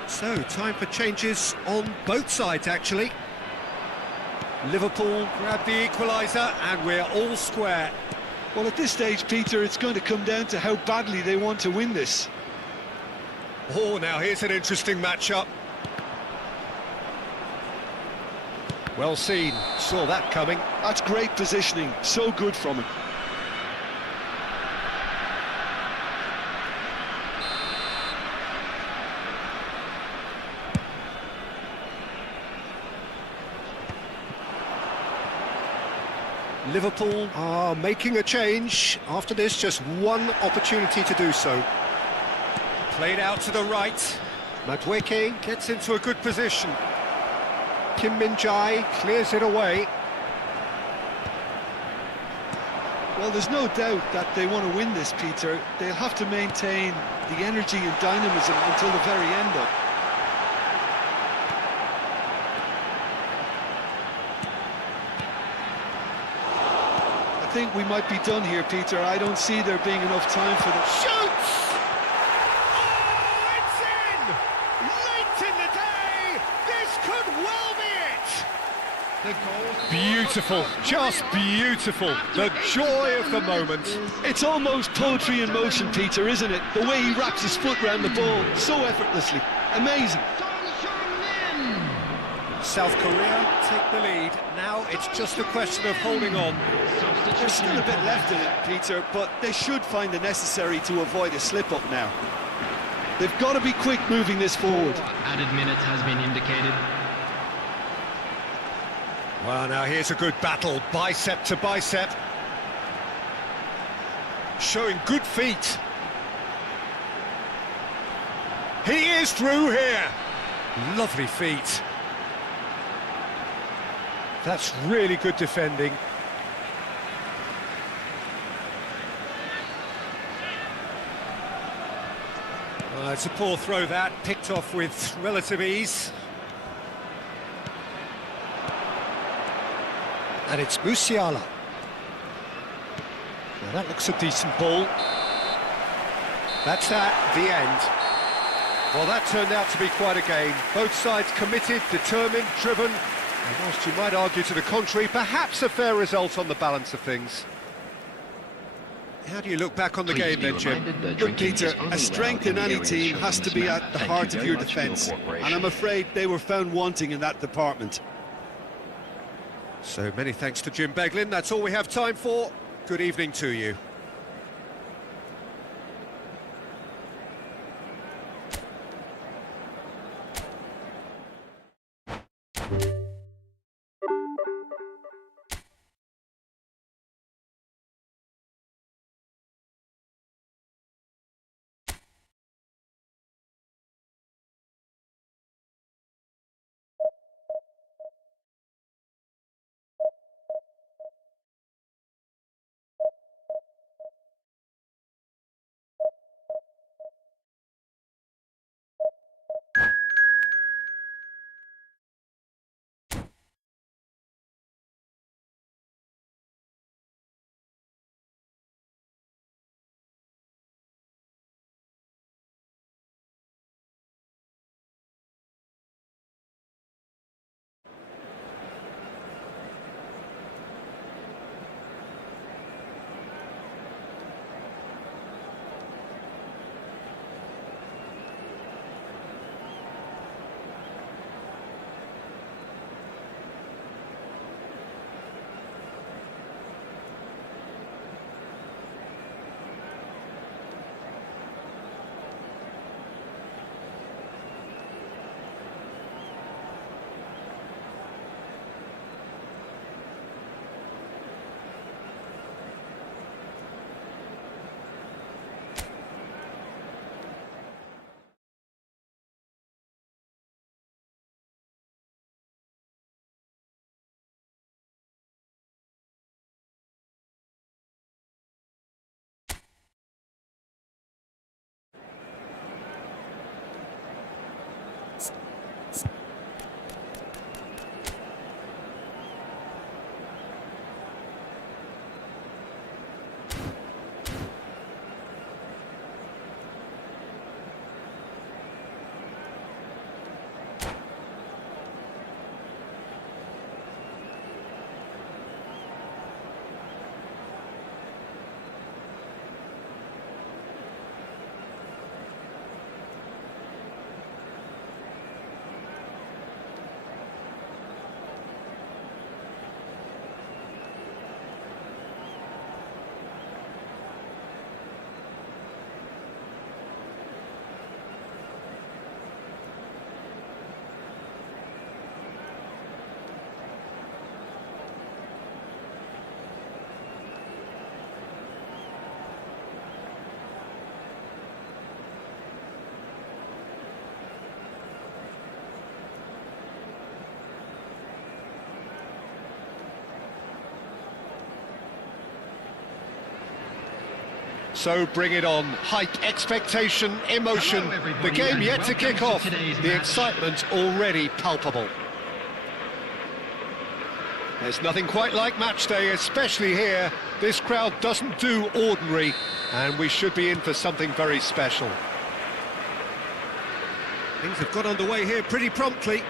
So, time for changes on both sides, actually. Liverpool grab the equaliser, and we're all square. Well, at this stage, Peter, it's going to come down to how badly they want to win this. Oh, now here's an interesting matchup. Well seen, saw that coming. That's great positioning, so good from him. Liverpool are making a change. After this, just one opportunity to do so. Played out to the right. Madueke gets into a good position. Kim Min-jae clears it away. Well, there's no doubt that they want to win this, Peter. They'll have to maintain the energy and dynamism until the very end, though. I think we might be done here, Peter. I don't see there being enough time for them. Shoots! Oh, it's in! Late in the day! This could well be it! Beautiful, just beautiful. The joy of the moment. It's almost poetry in motion, Peter, isn't it? The way he wraps his foot round the ball so effortlessly. Amazing. South Korea take the lead. Now it's just a question of holding on. There's still a bit left in it, Peter, but they should find the necessary to avoid a slip-up now. They've got to be quick moving this forward. Added minutes has been indicated. Well, now here's a good battle, bicep to bicep. Showing good feet. He is through here. Lovely feet. That's really good defending. It's a poor throw that, picked off with relative ease. And it's Musiala. Now that looks a decent ball. That's at the end. Well, that turned out to be quite a game. Both sides committed, determined, driven. And whilst you might argue to the contrary, perhaps a fair result on the balance of things. How do you look back on the game then, Jim? Look, Peter, a strength in any team has to be at the heart of your defence. And I'm afraid they were found wanting in that department. So many thanks to Jim Beglin. That's all we have time for. Good evening to you. So bring it on. Hype, expectation, emotion. Hello, The game and yet to welcome kick to off. today's The match. excitement already palpable. There's nothing quite like match day, especially here. This crowd doesn't do ordinary, and we should be in for something very special. Things have got underway here pretty promptly.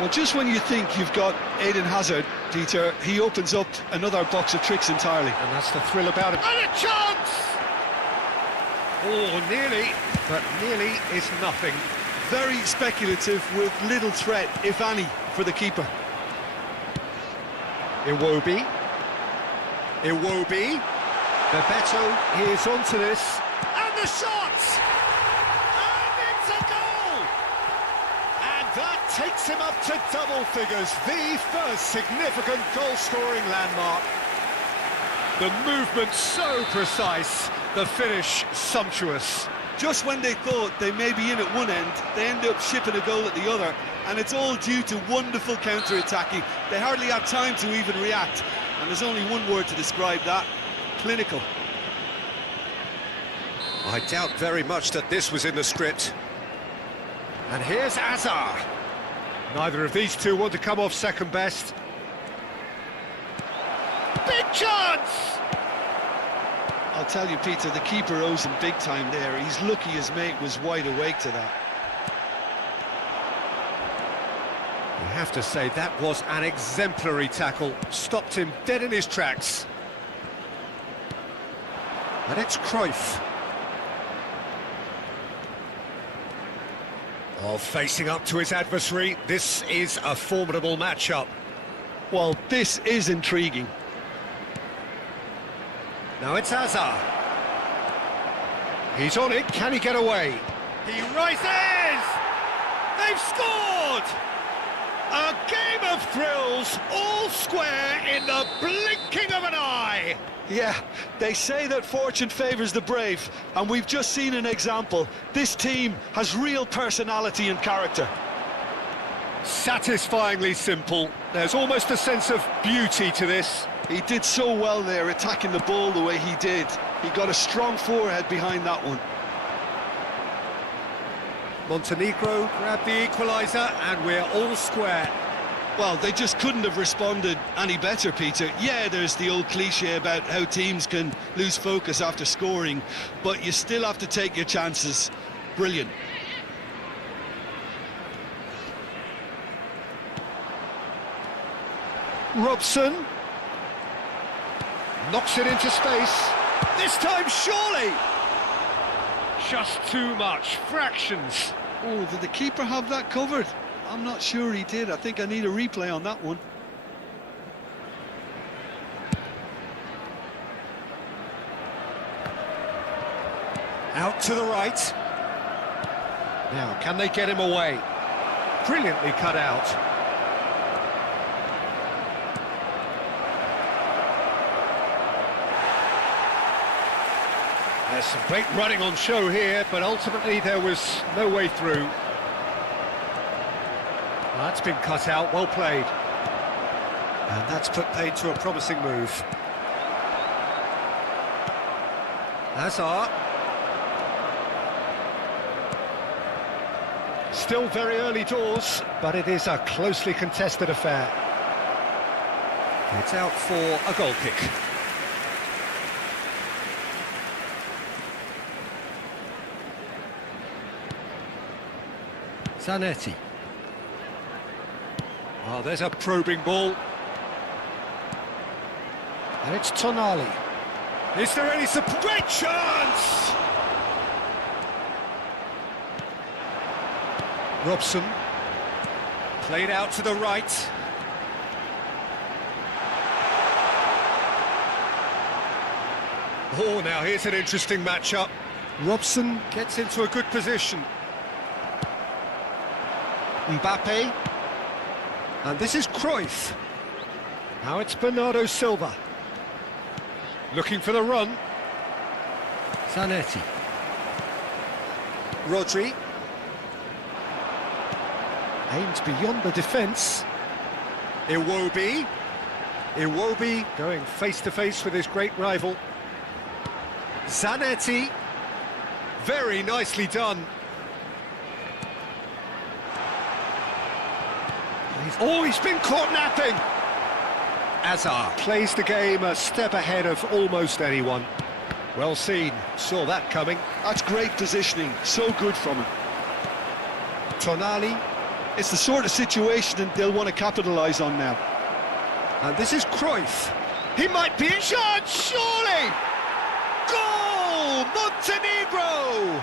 Well, just when you think you've got Eden Hazard, Peter, he opens up another box of tricks entirely. And that's the thrill about it. And a chance! Oh, nearly, but nearly is nothing. Very speculative with little threat, if any, for the keeper. Iwobi. Bebeto is onto this. And the shot! And it's a goal! And that takes him up to double figures. The first significant goal-scoring landmark. The movement so precise, the finish sumptuous. Just when they thought they may be in at one end, they end up shipping a goal at the other, and it's all due to wonderful counter-attacking. They hardly had time to even react, and there's only one word to describe that: clinical. I doubt very much that this was in the script. And here's Azar. Neither of these two want to come off second best. Big chance! I'll tell you, Peter, the keeper owes him big time there. He's lucky his mate was wide awake to that. You have to say that was an exemplary tackle. Stopped him dead in his tracks. And it's Cruyff. Oh, facing up to his adversary. This is a formidable matchup. Well, this is intriguing. Now it's Hazard. He's on it, can he get away? He rises! They've scored! A game of thrills, all square in the blinking of an eye! Yeah, they say that fortune favours the brave, and we've just seen an example. This team has real personality and character. Satisfyingly simple. There's almost a sense of beauty to this. He did so well there, attacking the ball the way he did. He got a strong forehead behind that one. Montenegro grabbed the equaliser, and we're all square. Well, they just couldn't have responded any better, Peter. Yeah, there's the old cliche about how teams can lose focus after scoring, but you still have to take your chances. Brilliant. Robson knocks it into space. This time, surely! Just too much, fractions. Oh, did the keeper have that covered? I'm not sure he did. I think I need a replay on that one. Out to the right. Now, can they get him away? Brilliantly cut out. There's some great running on show here, but ultimately there was no way through. That's been cut out, well played. And that's put paid to a promising move. Hazard. Still very early doors, but it is a closely contested affair. It's out for a goal kick. Zanetti. Oh, there's a probing ball. And it's Tonali. Is there any support? Great chance! Robson. Played out to the right. Oh, now here's an interesting matchup. Robson gets into a good position. Mbappe. And this is Cruyff. Now it's Bernardo Silva. Looking for the run. Zanetti. Rodri. Aims beyond the defence. Iwobi. Iwobi going face-to-face with his great rival. Zanetti. Very nicely done. Oh, he's been caught napping! Hazard plays the game a step ahead of almost anyone. Well seen, saw that coming. That's great positioning, so good from him. Tonali. It's the sort of situation that they'll want to capitalise on now. And this is Cruyff. He might be in charge, surely! Goal! Montenegro!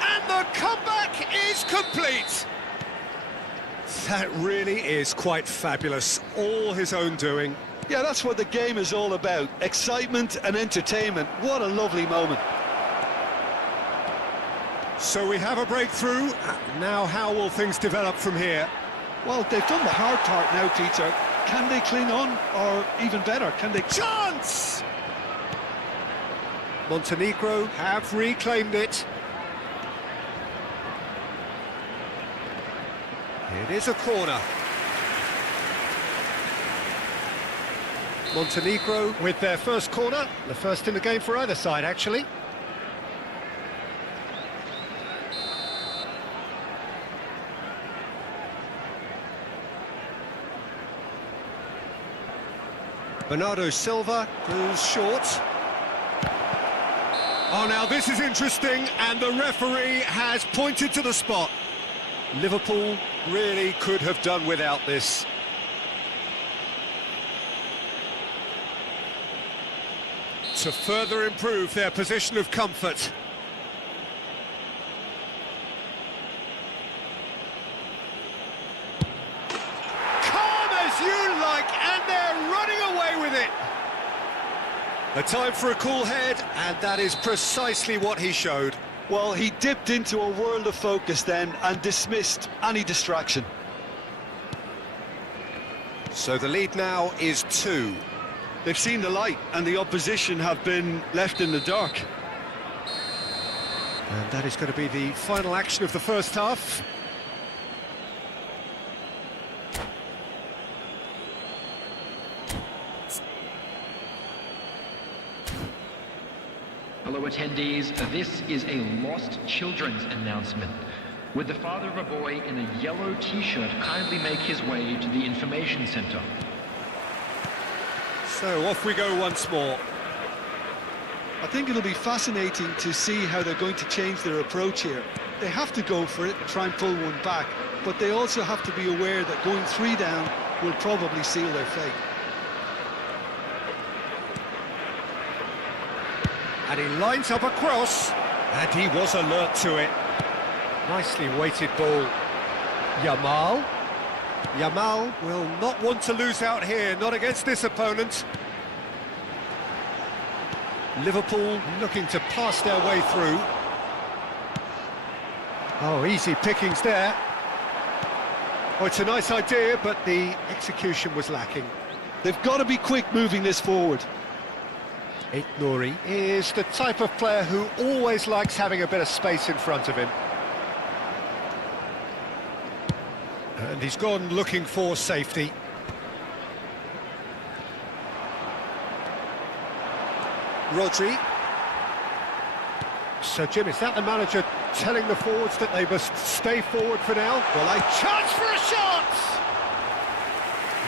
And the comeback is complete! That really is quite fabulous, all his own doing. Yeah, that's what the game is all about. Excitement and entertainment. What a lovely moment. So we have a breakthrough. Now how will things develop from here? Well, they've done the hard part now, Peter. Can they cling on? Or even better, can they... Chance! Montenegro have reclaimed it. It is a corner. Montenegro with their first corner, the first in the game for either side, actually. Bernardo Silva goes short. Oh, now this is interesting, and the referee has pointed to the spot. Liverpool really could have done without this. To further improve their position of comfort. Calm as you A time for a cool head, and that is precisely what he showed. Well, he dipped into a world of focus then and dismissed any distraction. So the lead now is 2. They've seen the light and the opposition have been left in the dark. And that is going to be the final action of the first half. Hello attendees, this is a lost children's announcement. Would the father of a boy in a yellow t-shirt kindly make his way to the information center? So off we go once more. I think it'll be fascinating to see how they're going to change their approach here. They have to go for it and try and pull one back, but they also have to be aware that going 3 down will probably seal their fate. And he lines up a cross, and he was alert to it. Nicely weighted ball. Yamal. Yamal will not want to lose out here, not against this opponent. Liverpool looking to pass their way through. Oh, easy pickings there. Oh, it's a nice idea, but the execution was lacking. They've got to be quick moving this forward. Nouri is the type of player who always likes having a bit of space in front of him. And he's gone looking for safety. Rodri. So, Jim, is that the manager telling the forwards that they must stay forward for now? Well, a chance for a shot!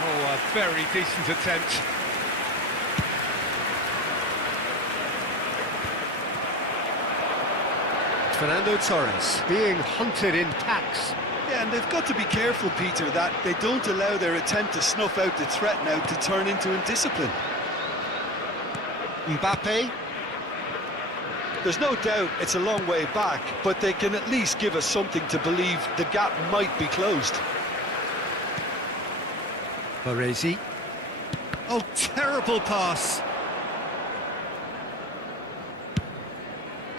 Oh, a very decent attempt. Fernando Torres being hunted in packs. Yeah, and they've got to be careful, Peter, that they don't allow their attempt to snuff out the threat now to turn into indiscipline. Mbappe. There's no doubt it's a long way back, but they can at least give us something to believe the gap might be closed. Baresi. Oh, terrible pass.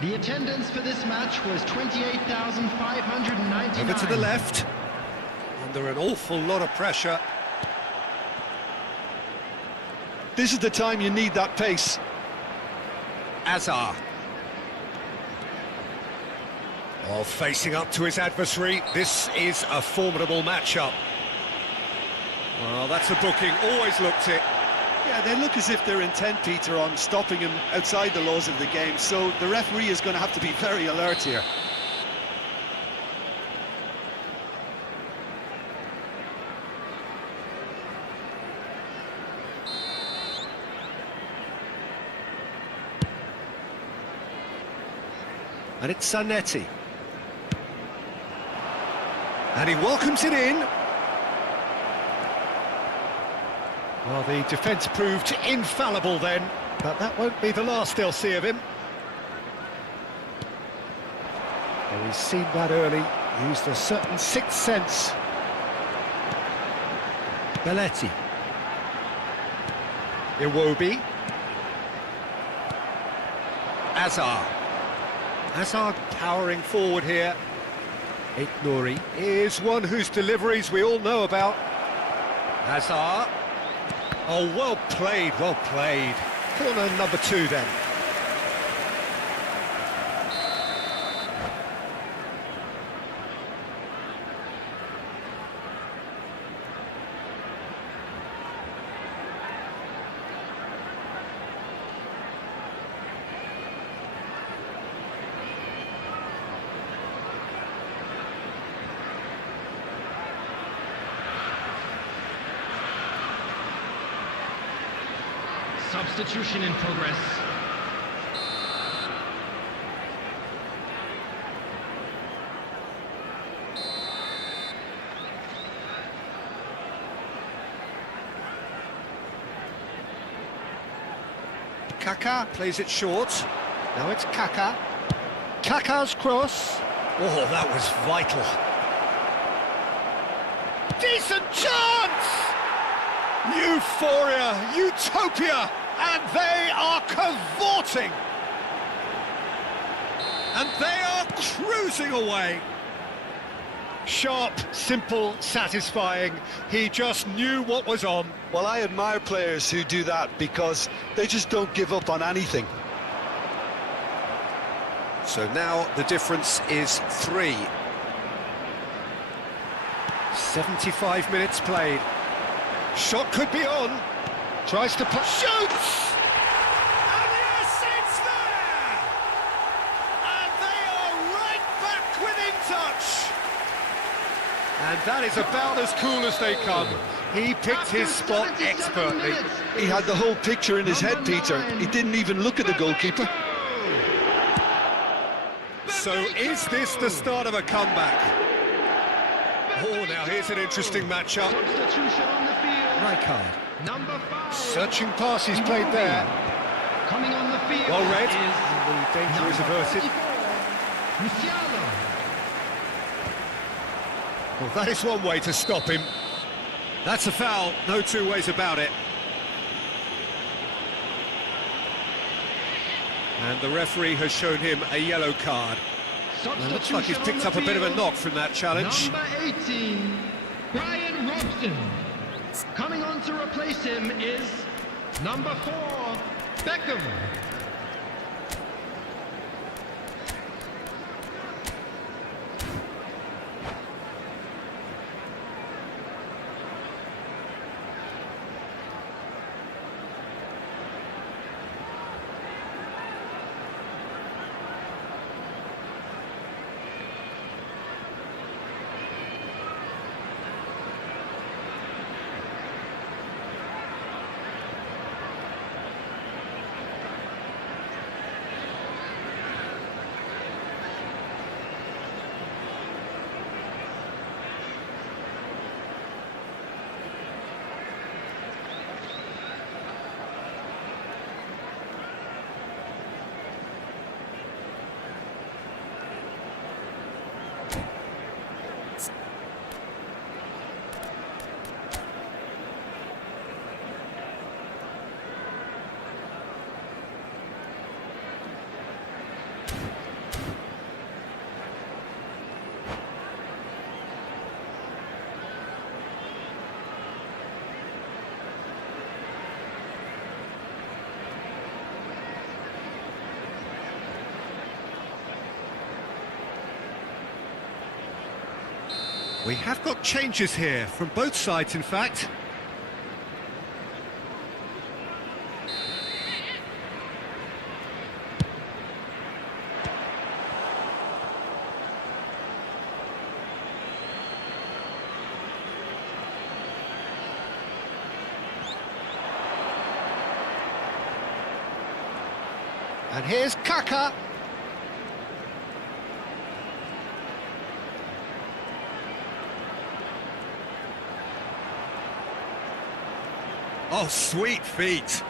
The attendance for this match was 28,599. Over to the left. Under an awful lot of pressure. This is the time you need that pace. Azar. Oh, facing up to his adversary. This is a formidable matchup. Well, that's a booking. Always looked it. Yeah, they look as if they're intent, Peter, on stopping him outside the laws of the game, so the referee is going to have to be very alert here. And it's Zanetti. And he welcomes it in. Well, the defence proved infallible then, but that won't be the last they'll see of him. Well, he's seen that early, used a certain sixth sense. Belletti. Iwobi. Azar. Azar powering forward here. Nouri is one whose deliveries we all know about. Azar. Oh, well played, well played. Corner number 2 then. Substitution in progress. Kaká plays it short. Now it's Kaká. Kaká's cross. Oh, that was vital. Decent chance! Euphoria, utopia, and they are starting. And they are cruising away. Sharp, simple, satisfying. He just knew what was on. Well, I admire players who do that because they just don't give up on anything. So now the difference is 3. 75 minutes played. Shot could be on. Tries to put. Shoots! And yes, it's there! And they are right back within touch. And that is about as cool as they come. He picked his spot expertly. He had the whole picture in his head, Peter. He didn't even look at the goalkeeper. So is this the start of a comeback? Oh, now here's an interesting matchup. Substitution on the field. Rijkaard. Number 5. Searching pass he's played there. Coming on the field. Well read. Is The danger is averted. Musiala. Well, that is one way to stop him. That's a foul, no two ways about it. And the referee has shown him a yellow card. It looks like he's picked up a bit of a knock from that challenge. Number 18, Brian Robson. Coming on to replace him is number 4, Beckham. We have got changes here, from both sides in fact. And here's Kalah. Oh, sweet feet.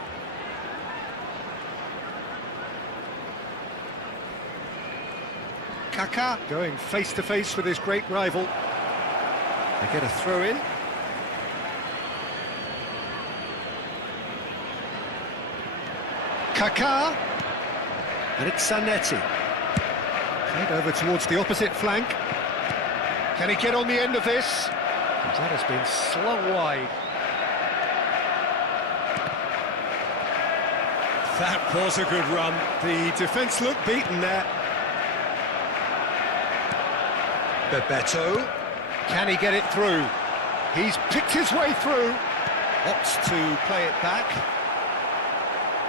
Kalah going face to face with his great rival. They get a throw in. Kalah. And it's Zanetti. Played over towards the opposite flank. Can he get on the end of this? That has been slung wide. That was a good run. The defence looked beaten there. Bebeto. Can he get it through? He's picked his way through. Opts to play it back.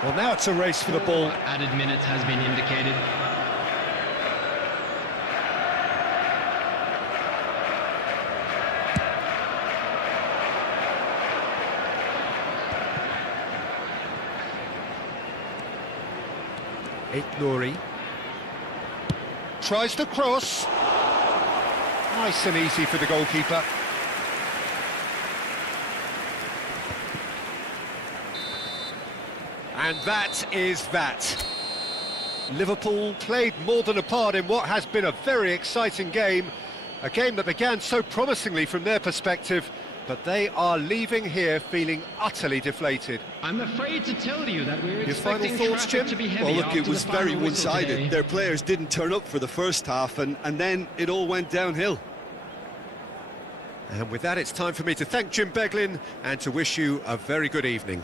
Well, now it's a race for the ball. Added minutes has been indicated. Nouri tries to cross. Nice and easy for the goalkeeper. And that is that. Liverpool played more than a part in what has been a very exciting game. A game that began so promisingly from their perspective, but they are leaving here feeling utterly deflated. I'm afraid to tell you that we're Your final expecting thoughts, traffic Jim? to be heavy Well, look, after it was the final very whistle one-sided. today. Their players didn't turn up for the first half, and then it all went downhill. And with that, it's time for me to thank Jim Beglin and to wish you a very good evening.